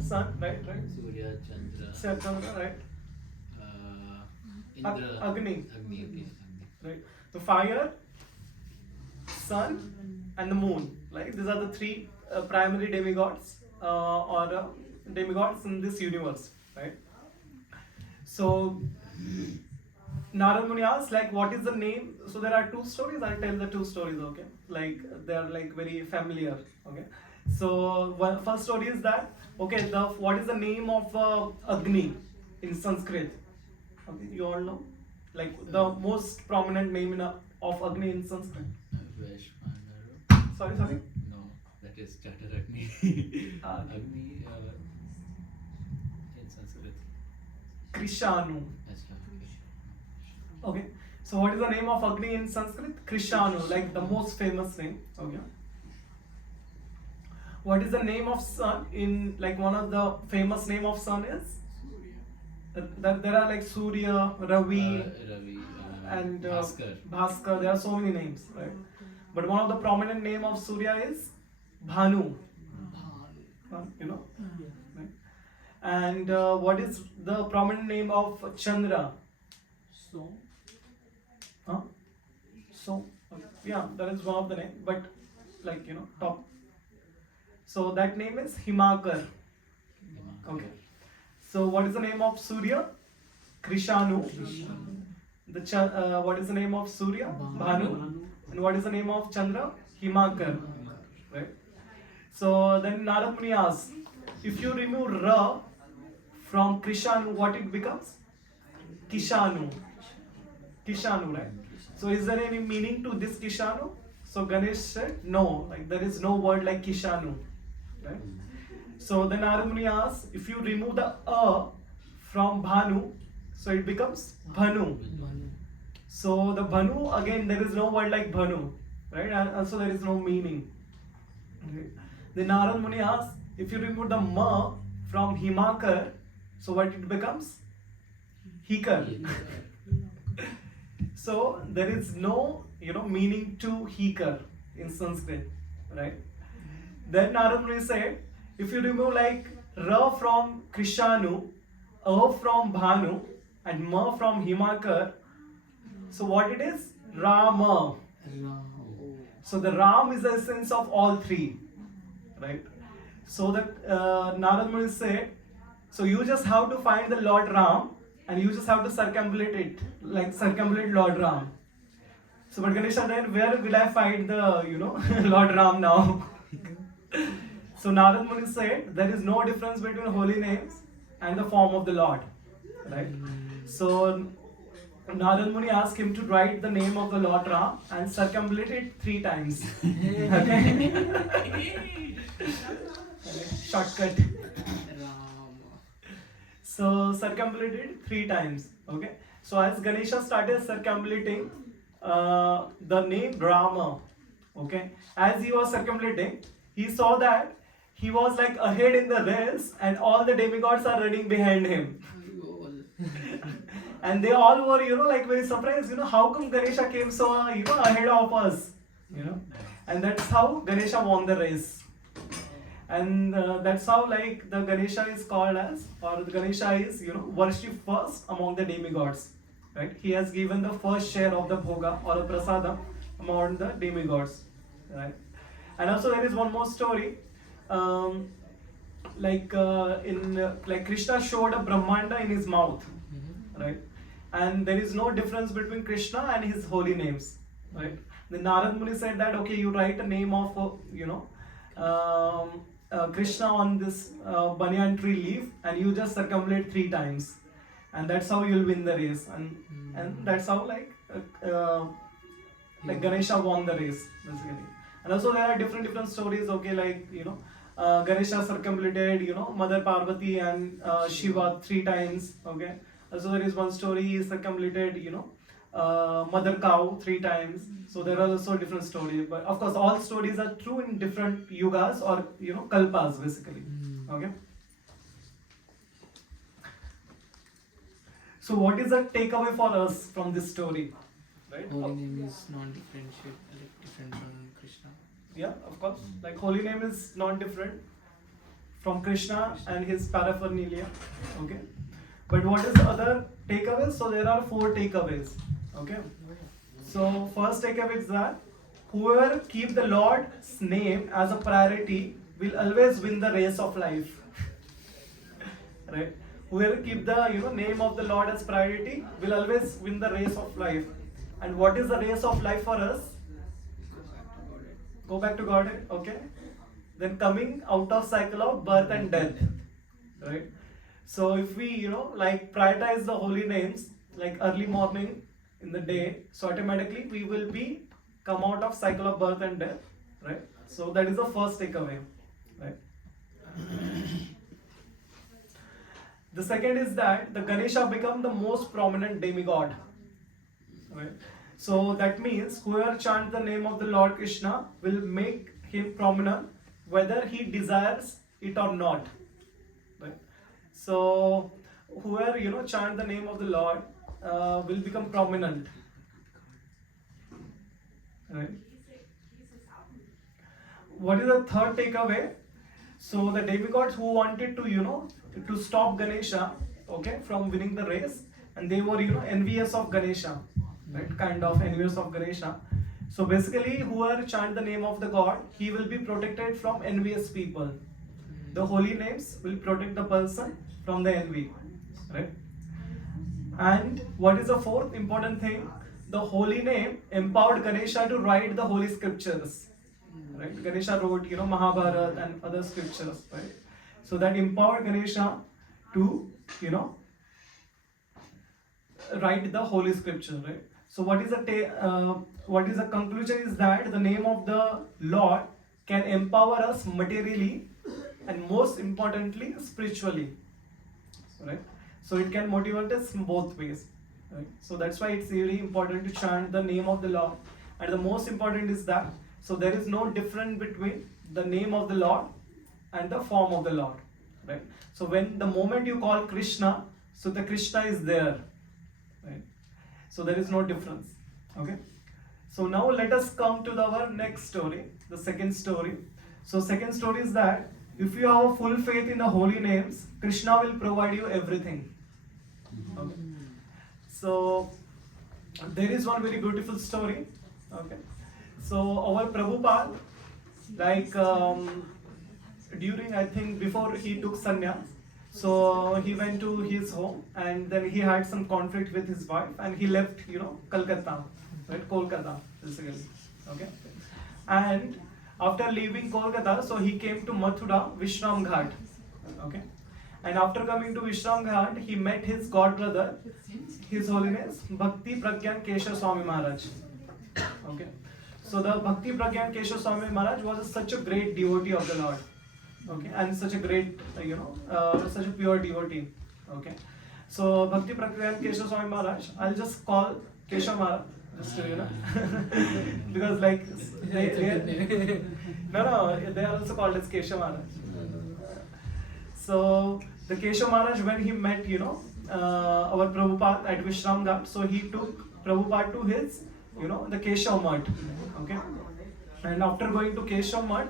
Sun, right? Surya, Chandra, Chandra, right? Indra, Agni. Agni, okay, Agni. Right. The fire, sun, and the moon. Right. These are the three primary demigods or demigods in this universe. Right. So Narad Muni asks, like, what is the name? So there are two stories. I'll tell the two stories. Okay. Like they are like very familiar. Okay. So first story is that okay. What is the name of Agni in Sanskrit? Okay, you all know, like the most prominent name of Agni in Sanskrit. Vaishvanaru. Sorry. No, that is Chatur Agni. Agni in Sanskrit. Krishanu. Acha, okay. Okay. So what is the name of Agni in Sanskrit? Krishanu, like the most famous name. Okay. What is the name of sun in, like one of the famous name of sun is? There are like Surya, Ravi, Ravi, and Bhaskar. Bhaskar. There are so many names, right? But one of the prominent name of Surya is Bhanu. You know, right? And what is the prominent name of Chandra? So, Huh? So yeah, that is one of the name, but like you know, top. So that name is Himakar. Okay. So what is the name of Surya? Krishanu. What is the name of Surya? Bhanu. And what is the name of Chandra? Himakar. Right. So then Narad Muni asks, if you remove Ra from Krishanu, what it becomes? Kishanu. Kishanu, right? So is there any meaning to this Kishanu? So Ganesh said, no, like there is no word like Kishanu, right? So then Narad Muni asks, if you remove the A from Bhanu, so it becomes Bhanu. So the Bhanu, again there is no word like Bhanu, right? And also there is no meaning. Okay. Then Narad Muni asks, if you remove the Ma from Himakar, so what it becomes? Hikar. So there is no meaning to Hikar in Sanskrit, right? Then Narad Muni said, if you remove like Ra from Krishanu, A from Bhanu, and Ma from Himakar, so what it is? Rama. So the Ram is the essence of all three, right? So the Narad Muni said, so you just have to find the Lord Ram and you just have to circumambulate it, like circumambulate Lord Ram. So but Ganesha then, where will I find the Lord Ram now? So Narad Muni said, there is no difference between holy names and the form of the Lord, right? So Narad Muni asked him to write the name of the Lord Ram and circumambulate it 3 times. Okay? Shortcut. So circumambulated 3 times. Okay. So as Ganesha started circumambulating the name Rama, okay, as he was circumambulating, he saw that he was like ahead in the race and all the demigods are running behind him. And they all were, like very surprised, how come Ganesha came so, ahead of us, and that's how Ganesha won the race. And that's how like the Ganesha is called as, or the Ganesha is, worshipped first among the demigods, right? He has given the first share of the bhoga or the prasada among the demigods, right? And also there is one more story, like Krishna showed a Brahmanda in his mouth, right? And there is no difference between Krishna and his holy names, right? The Narad Muni said that, okay, you write a name of, Krishna on this banyan tree leaf and you just circumambulate 3 times, and that's how you'll win the race, and that's how like Ganesha won the race basically. And also there are different stories, okay, like Ganesha circumambulated Mother Parvati and Shiva 3 times, okay. Also there is one story he circumambulated mother cow 3 times. So there are also different stories, but of course all stories are true in different yugas or kalpas basically. Okay. So what is the takeaway for us from this story, right? Holy name is non-differentiate. different from Krishna? Yeah, of course. Like holy name is not different from Krishna and his paraphernalia. Okay. But what is the other takeaways? So there are 4 takeaways. Okay. So first takeaway is that whoever keep the Lord's name as a priority will always win the race of life. Right? Whoever keep the name of the Lord as priority will always win the race of life. And what is the race of life for us? Go back to Godhead. Okay. Then coming out of cycle of birth and death. Right? So if we like prioritize the holy names like early morning in the day, so automatically we will be come out of cycle of birth and death, right? So that is the first takeaway, right? The second is that the Ganesha become the most prominent demigod, right? So that means whoever chants the name of the Lord Krishna will make him prominent whether he desires it or not, right? So whoever chant the name of the Lord will become prominent, right? What is the third takeaway? So the demigods who wanted to to stop Ganesha, okay, from winning the race, and they were envious of Ganesha, right? Kind of envious of Ganesha. So basically, whoever chant the name of the god, he will be protected from envious people. The holy names will protect the person from the envy, right? And what is the fourth important thing? The holy name empowered Ganesha to write the holy scriptures, right? Ganesha wrote Mahabharata and other scriptures, right? So that empowered Ganesha to write the holy scripture, right? So what is the conclusion is that the name of the Lord can empower us materially and most importantly spiritually, right? So it can motivate us in both ways, right? So that's why it's really important to chant the name of the Lord. And the most important is that so there is no difference between the name of the Lord and the form of the Lord, right? So when the moment you call Krishna, so the Krishna is there, right? So there is no difference. Okay. So now let us come to our next story, the second story. So second story is that if you have full faith in the holy names, Krishna will provide you everything. Okay. So there is one very beautiful story. Okay. So our Prabhupada, like during, I think before he took sannyas, so he went to his home and then he had some conflict with his wife and he left, Calcutta, right? Kolkata, basically. Okay. And after leaving Kolkata, so he came to Mathura, Vishram Ghat. Okay. And after coming to Vishram Ghat, he met his god brother, His Holiness Bhakti Pragyan Keshav Swami Maharaj. Okay. So the Bhakti Pragyan Keshav Swami Maharaj was such a great devotee of the Lord. Okay, and such a great, such a pure devotee. Okay, so Bhakti Pragyan Keshav Swami Maharaj, I'll just call Keshav Maharaj, just to, because like they are also called as Keshav Maharaj. So the Keshav Maharaj, when he met, our Prabhupada at Vishram Ghat, so he took Prabhupada to his, the Keshav Mutt. Okay, and after going to Keshav Mutt,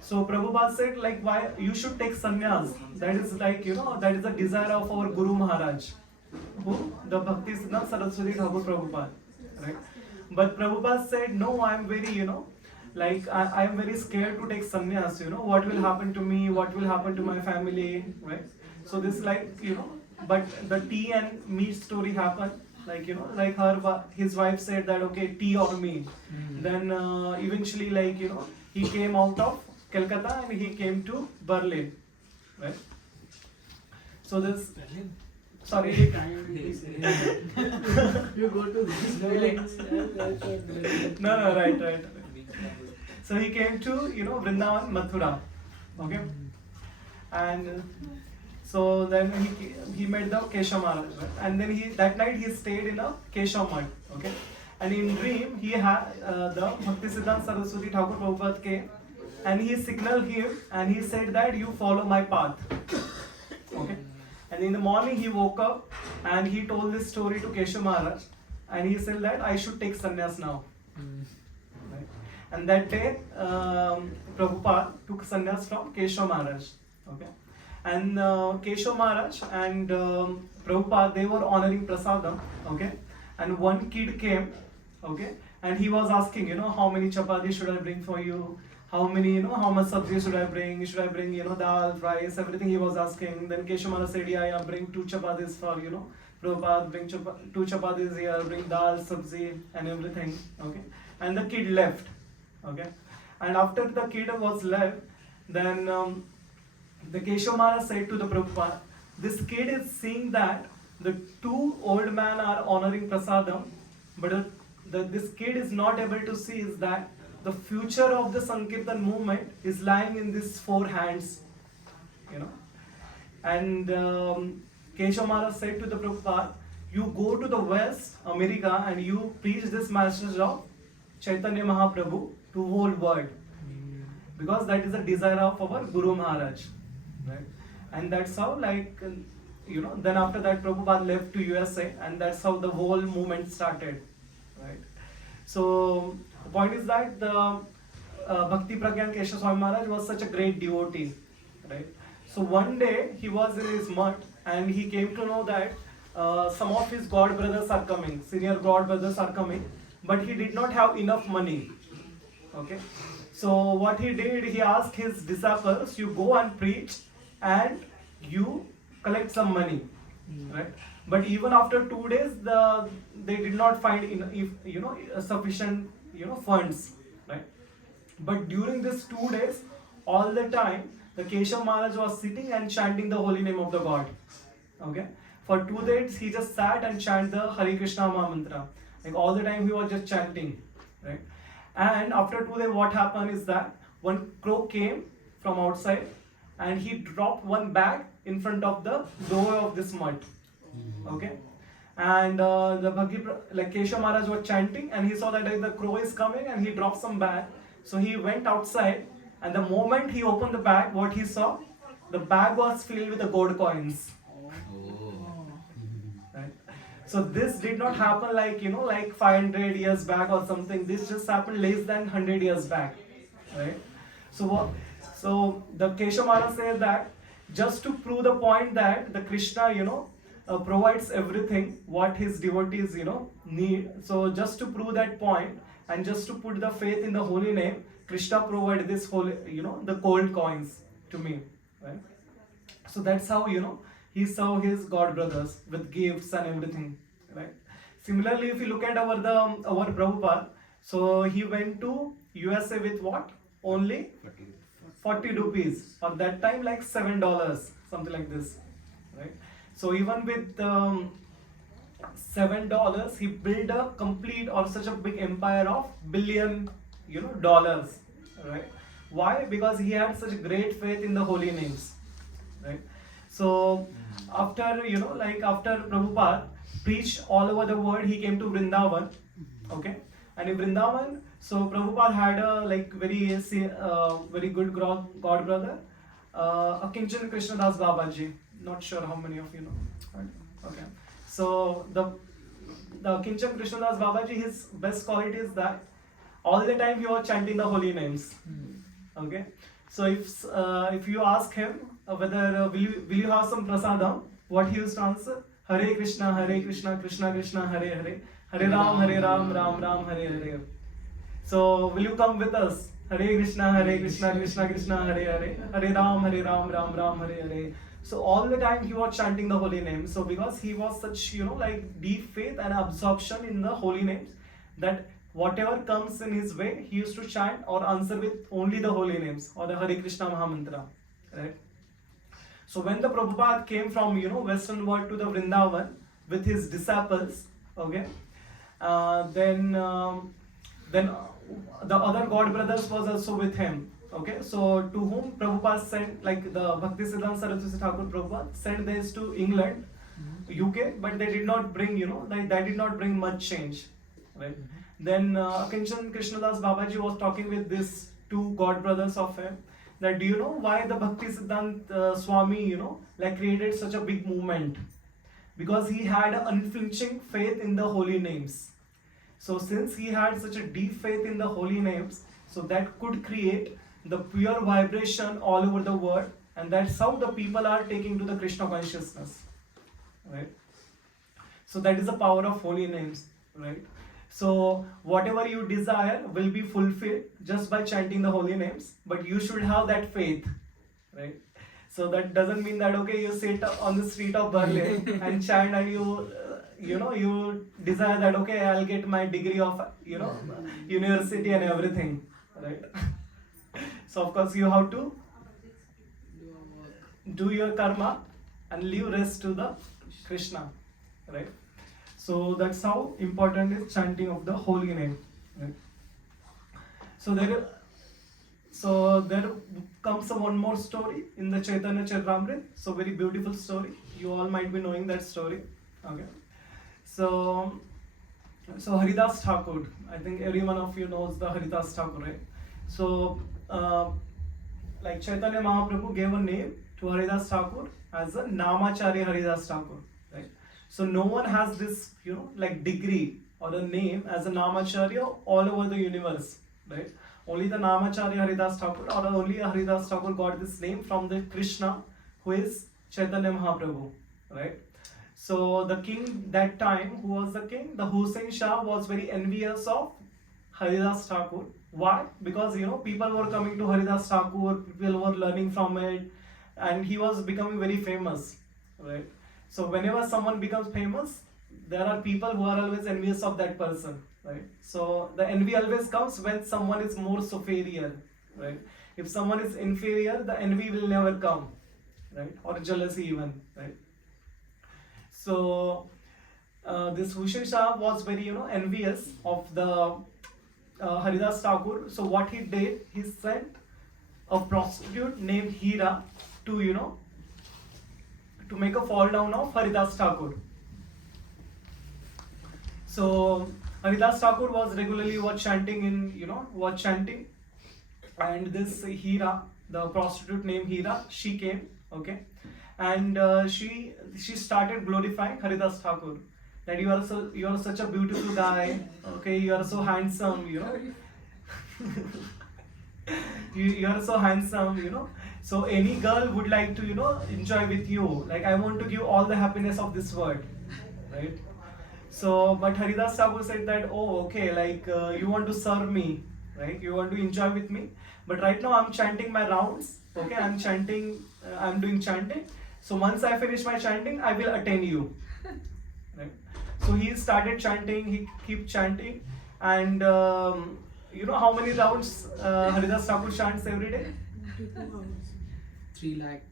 so Prabhupada said, like, why you should take sannyas? That is like, that is the desire of our Guru Maharaj, who the Bhakti Siddhanta Saraswati Thakur Prabhupada, right? But Prabhupada said, no, I am very, like I am very scared to take sannyas. What will happen to me? What will happen to my family, right? So this like, but the tea and meat story happened. Like, like his wife said that, okay, tea or me. Then eventually, like, he came out of Calcutta and he came to Berlin, right? So this, sorry. You go to this No, right. So he came to, Vrindavan, Mathura, okay? And so then he met the Keshav Maharaj, right? And then that night he stayed in a Keshav Mutt, okay? And in dream he had the Bhakti Siddhanta Saraswati Thakur Prabhupada came and he signaled him and he said that you follow my path, okay? And in the morning he woke up and he told this story to Keshav Maharaj and he said that I should take sannyas now. Right? And that day, Prabhupada took sannyas from Keshav Maharaj. Okay, and Keshav Maharaj and Prabhupada, they were honoring prasadam. Okay, and one kid came. Okay, and he was asking, how many chapati should I bring for you? How many, how much sabzi should I bring? Should I bring, dal, rice, everything he was asking. Then Keshav Maharaj said, yeah, bring 2 chapatis for, Prabhupada, bring 2 chapatis here, bring dal, sabzi, and everything. Okay, and the kid left. Okay, and after the kid was left, then the Keshav Maharaj said to the Prabhupada, this kid is seeing that the 2 old men are honoring prasadam, but this kid is not able to see is that the future of the Sankirtan movement is lying in these 4 hands, And Keshav Maharaj said to the Prabhupada, you go to the West America and you preach this message of Chaitanya Mahaprabhu to whole world, because that is the desire of our Guru Maharaj, right? And that's how, then after that Prabhupada left to USA, and that's how the whole movement started, right? So the point is that the Bhakti Pragyan Keshav Swami Maharaj was such a great devotee, right? So one day he was in his mutt and he came to know that some of his god brothers are coming, senior god brothers are coming, but he did not have enough money. Okay, so what he did, he asked his disciples, you go and preach and you collect some money, right? But even after 2 days, they did not find sufficient funds, right? But during this 2 days, all the time the Keshav Maharaj was sitting and chanting the holy name of the God. Okay, for 2 days he just sat and chanted the Hare Krishna Maha Mantra. Like all the time he was just chanting, right? And after 2 days, what happened is that one crow came from outside and he dropped one bag in front of the door of this mutt. Okay, and the Keshav Maharaj was chanting and he saw that the crow is coming and he dropped some bag. So he went outside, and the moment he opened the bag, what he saw, the bag was filled with the gold coins. Right? So this did not happen like 500 years back or something. This just happened less than 100 years back, right? So the Keshav Maharaj said that just to prove the point that the Krishna, provides everything what his devotees, need. So just to prove that point and just to put the faith in the holy name, Krishna provided this holy, the gold coins to me, right? So that's how, he served his god brothers with gifts and everything, right? Similarly, if you look at our Prabhupada, so he went to USA with what? Only 40 rupees, or that time like $7, something like this, right? So even with $7, he built a complete or such a big empire of $billion, dollars, right? Why? Because he had such great faith in the holy names, right? So after after Prabhupada preached all over the world, he came to Vrindavan, okay? And in Vrindavan, so Prabhupada had a very good god brother, Akinchan Krishnadas Babaji. Not sure how many of you know. Right? Okay. So the Akinchan Krishnadas Babaji, his best quality is that all the time he was chanting the holy names. Okay. So if you ask him whether will you have some prasadam, what he used to answer? Hare Krishna, Krishna Krishna, Hare Hare, Hare Ram, Ram Ram, Hare Hare. So will you come with us? Hare Krishna, Krishna Krishna, Hare Hare, Hare Ram, Ram Ram, Hare Hare. So all the time he was chanting the holy names. So because he was such deep faith and absorption in the holy names, that whatever comes in his way, he used to chant or answer with only the holy names or the Hare Krishna Maha Mantra, right? So when the Prabhupada came from western world to the Vrindavan with his disciples, okay, then the other god brothers was also with him. Okay, so to whom Prabhupada sent, like the Bhaktisiddhanta Saraswati Thakur Prabhupada sent this to England, UK, but they did not bring, they did not bring much change, right? Then Akinchan Krishnadas Babaji was talking with these 2 god brothers of him, that do you know why the Bhaktisiddhanta Swami, created such a big movement? Because he had an unflinching faith in the holy names. So since he had such a deep faith in the holy names, So that could create the pure vibration all over the world, and that's how the people are taking to the Krishna consciousness, right? So that is the power of holy names, right? So whatever you desire will be fulfilled just by chanting the holy names, but you should have that faith, right? So that doesn't mean that okay, you sit on the street of Berlin and chant, and you desire that okay, I'll get my degree of university and everything, right? So of course you have to do your karma and leave rest to the Krishna, right? So that's how important is chanting of the holy name, right? So there comes one more story in the Chaitanya Charitamrita. So very beautiful story. You all might be knowing that story. Okay. So Haridas Thakur. I think every one of you knows the Haridas Thakur, right? So like Chaitanya Mahaprabhu gave a name to Haridas Thakur as a Namacharya Haridas Thakur, right? So no one has this like degree or a name as a Namacharya all over the universe, right? Only the Namacharya Haridas Thakur, or only Haridas Thakur got this name from the Krishna, who is Chaitanya Mahaprabhu, right? So the king that time, who was the king? The Hussain Shah was very envious of Haridas Thakur. Why? Because people were coming to Haridas Thakur, people were learning from it, and he was becoming very famous, right? So whenever someone becomes famous, there are people who are always envious of that person, right? So the envy always comes when someone is more superior, right? If someone is inferior, the envy will never come, right? Or jealousy even, right? So this Hussain Shah was very envious of the Haridas Thakur. So what he did, he sent a prostitute named Hira to to make a fall down of Haridas Thakur. So Haridas Thakur was regularly chanting and this Hira, the prostitute named Hira, she came, okay, and she started glorifying Haridas Thakur, that you are such a beautiful guy, okay, you are so handsome, you are so handsome, so any girl would like to enjoy with you, like I want to give all the happiness of this world, right? So but Haridas Thakur said that, oh okay, like you want to serve me, right? You want to enjoy with me, but right now I'm chanting my rounds, okay, I'm doing chanting, so once I finish my chanting I will attain you, right? So he started chanting, he keep chanting, and you know how many rounds Haridas Thakur chants every day? 3 lakh.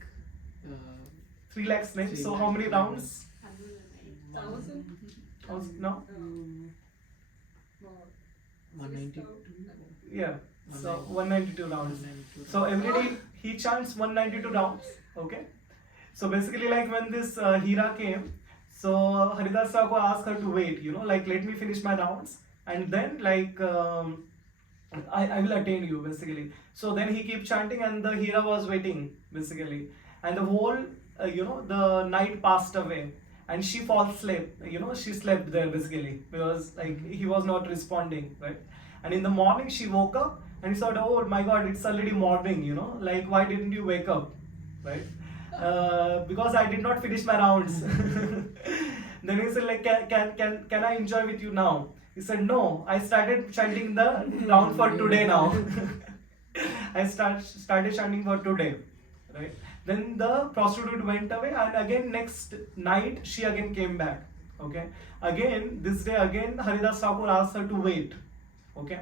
3 lakhs, right? 3 So lakh. how many rounds? 1,000. No? 190. Yeah. So 190. 192 rounds. 192. So every day he chants 192 rounds. Okay. So basically, like when this Hira came, so Haridas Thakur asked her to wait. Like let me finish my rounds, and then like I will attain you basically. So then he kept chanting, and the Hira was waiting basically, and the whole the night passed away, and she fell asleep. She slept there basically because like he was not responding, right? And in the morning she woke up and he thought, oh my God, it's already morning. Like why didn't you wake up, right? Because I did not finish my rounds. Then he said like, can I enjoy with you now? He said, no, I started chanting the round for today now. I started chanting for today, right? Then the prostitute went away, and again next night she again came back, okay? Again, this day again Haridas Thakur asked her to wait, okay?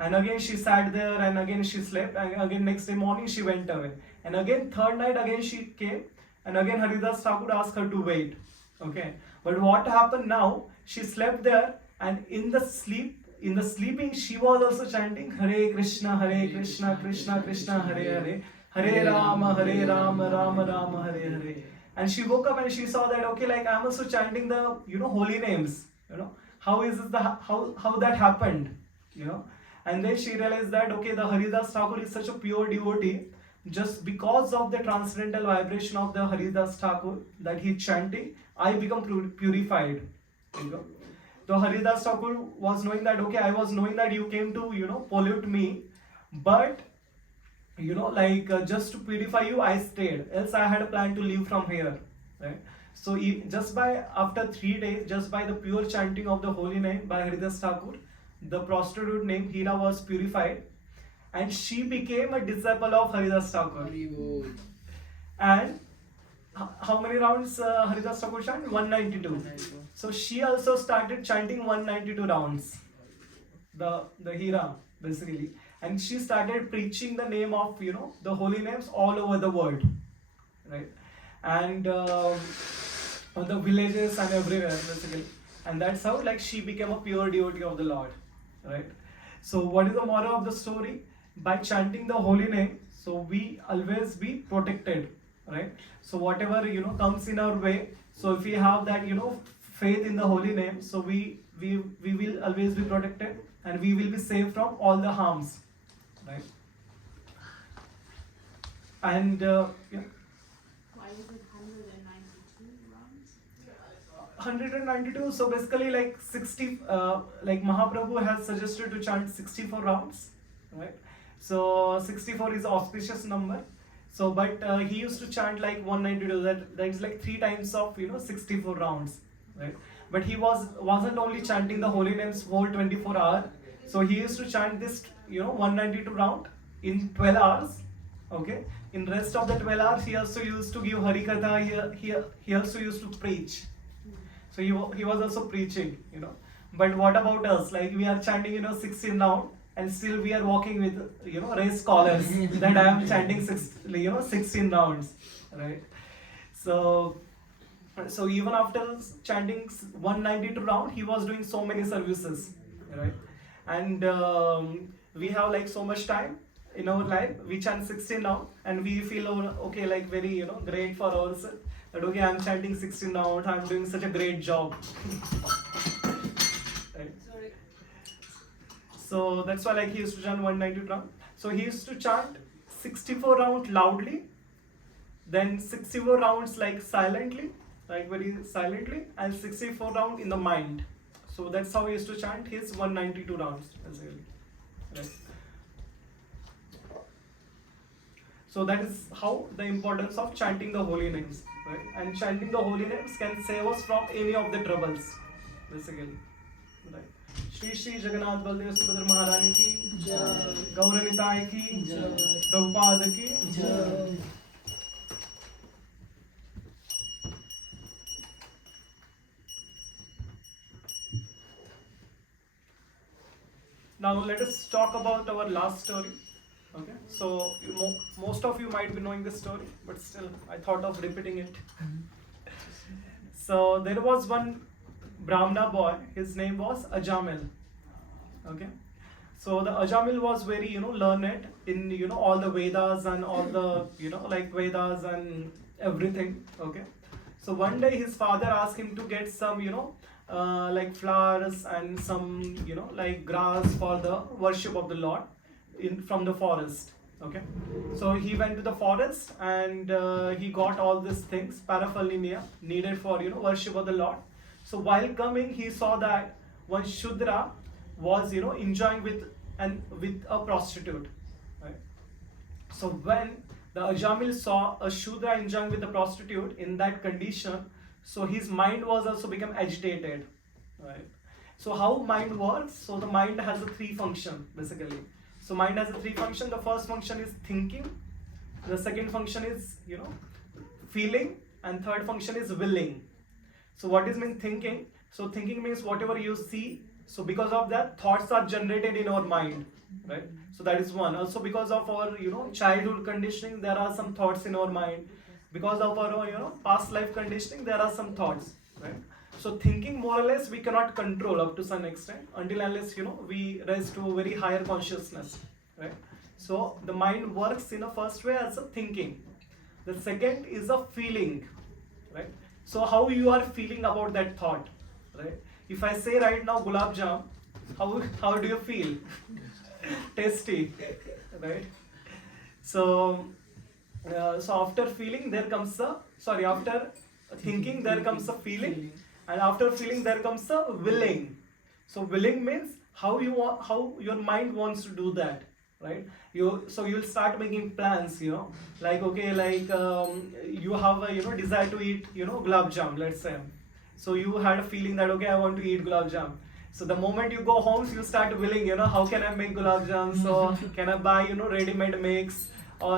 And again she sat there, and again she slept, and again next day morning she went away. And again third night again she came, and again Haridas Thakur asked her to wait, okay? But what happened now, she slept there, and in the sleeping she was also chanting Hare Krishna, Krishna Krishna, Hare Hare, Hare Rama, Rama Rama, Hare Hare. And she woke up and she saw that, okay, like I'm also chanting the holy names. How is it how that happened? And then she realized that, okay, the Haridas Thakur is such a pure devotee, just because of the transcendental vibration of the Haridas Thakur that he's chanting, I become purified. So Haridas Thakur was knowing that, okay, I was knowing that you came to pollute me, But just to purify you, I stayed. Else, I had a plan to leave from here, right? So, just by after 3 days, just by the pure chanting of the holy name by Haridas Thakur, the prostitute named Hira was purified, and she became a disciple of Haridas Thakur. Haribol. And how many rounds Haridas Thakur chanted? 192. 192. So she also started chanting 192 rounds. The Hira, basically. And she started preaching the name of, the holy names all over the world. Right? And on the villages and everywhere, basically. And that's how she became a pure devotee of the Lord. Right? So what is the moral of the story? By chanting the holy name, so we always be protected. Right? So whatever comes in our way, so if we have that faith in the holy name, so we will always be protected, and we will be safe from all the harms, right? And Why is it 192 rounds? 192. So basically, 60. Mahaprabhu has suggested to chant 64 rounds, right? So 64 is auspicious number. So, but he used to chant 192. That is 3 times of 64 rounds, right? But he wasn't only chanting the holy names for 24 hours. So he used to chant this 192 round in 12 hours. Okay. In rest of the 12 hours, he also used to give Harikatha. He also used to preach. So he was also preaching. But what about us? We are chanting 16 round. And still we are walking with race scholars that I am chanting 16 rounds, right? So even after chanting 192 round, he was doing so many services, right? And we have so much time in our life. We chant 16 round, and we feel okay, very great for ourselves. That okay, I'm chanting 16 round. I'm doing such a great job. Right? Sorry. So that's why he used to chant 192 round. So he used to chant 64 rounds loudly, then 64 rounds silently, very silently, and 64 round in the mind. So that's how he used to chant his 192 rounds, basically. Right? So that is how the importance of chanting the holy names, right? And chanting the holy names can save us from any of the troubles, basically. Right? Shri Shri Jagannath Baldev Subhadra महारानी की जय, गौरनिताय की जय, प्रभुपाद की जय. Now let us talk about our last story. Okay, so most of you might be knowing this story, but still I thought of repeating it. So there was one Brahmana boy. His name was Ajamil. Okay, so the Ajamil was very learned in all the Vedas and all the Vedas and everything. Okay, so one day his father asked him to get some flowers and some grass for the worship of the Lord from the forest. Okay, so he went to the forest and he got all these things, paraphernalia needed for worship of the Lord. So while coming, he saw that one Shudra was enjoying with a prostitute. Right? So when the Ajamil saw a Shudra enjoying with a prostitute in that condition, so his mind was also become agitated. Right? So how mind works? So the mind has a 3 function basically. So mind has a 3 function. The first function is thinking. The second function is feeling, and third function is willing. So what is mean thinking? So thinking means whatever you see. So because of that, thoughts are generated in our mind, right? So that is one. Also because of our childhood conditioning, there are some thoughts in our mind. Because of our past life conditioning, there are some thoughts, right? So thinking more or less we cannot control up to some extent until unless we rise to a very higher consciousness, right? So the mind works in a first way as a thinking. The second is a feeling, right? So how you are feeling about that thought, right? If I say right now gulab jam, how do you feel? Tasty, right? So after feeling there comes after thinking there comes a feeling, and after feeling there comes a willing. So willing means how your mind wants to do that. right? You'll start making plans, like, okay, like, you have a desire to eat gulab jam, let's say. So you had a feeling that, okay, I want to eat gulab jam. So the moment you go home, you start willing, how can I make gulab jam? So can I buy ready-made mix?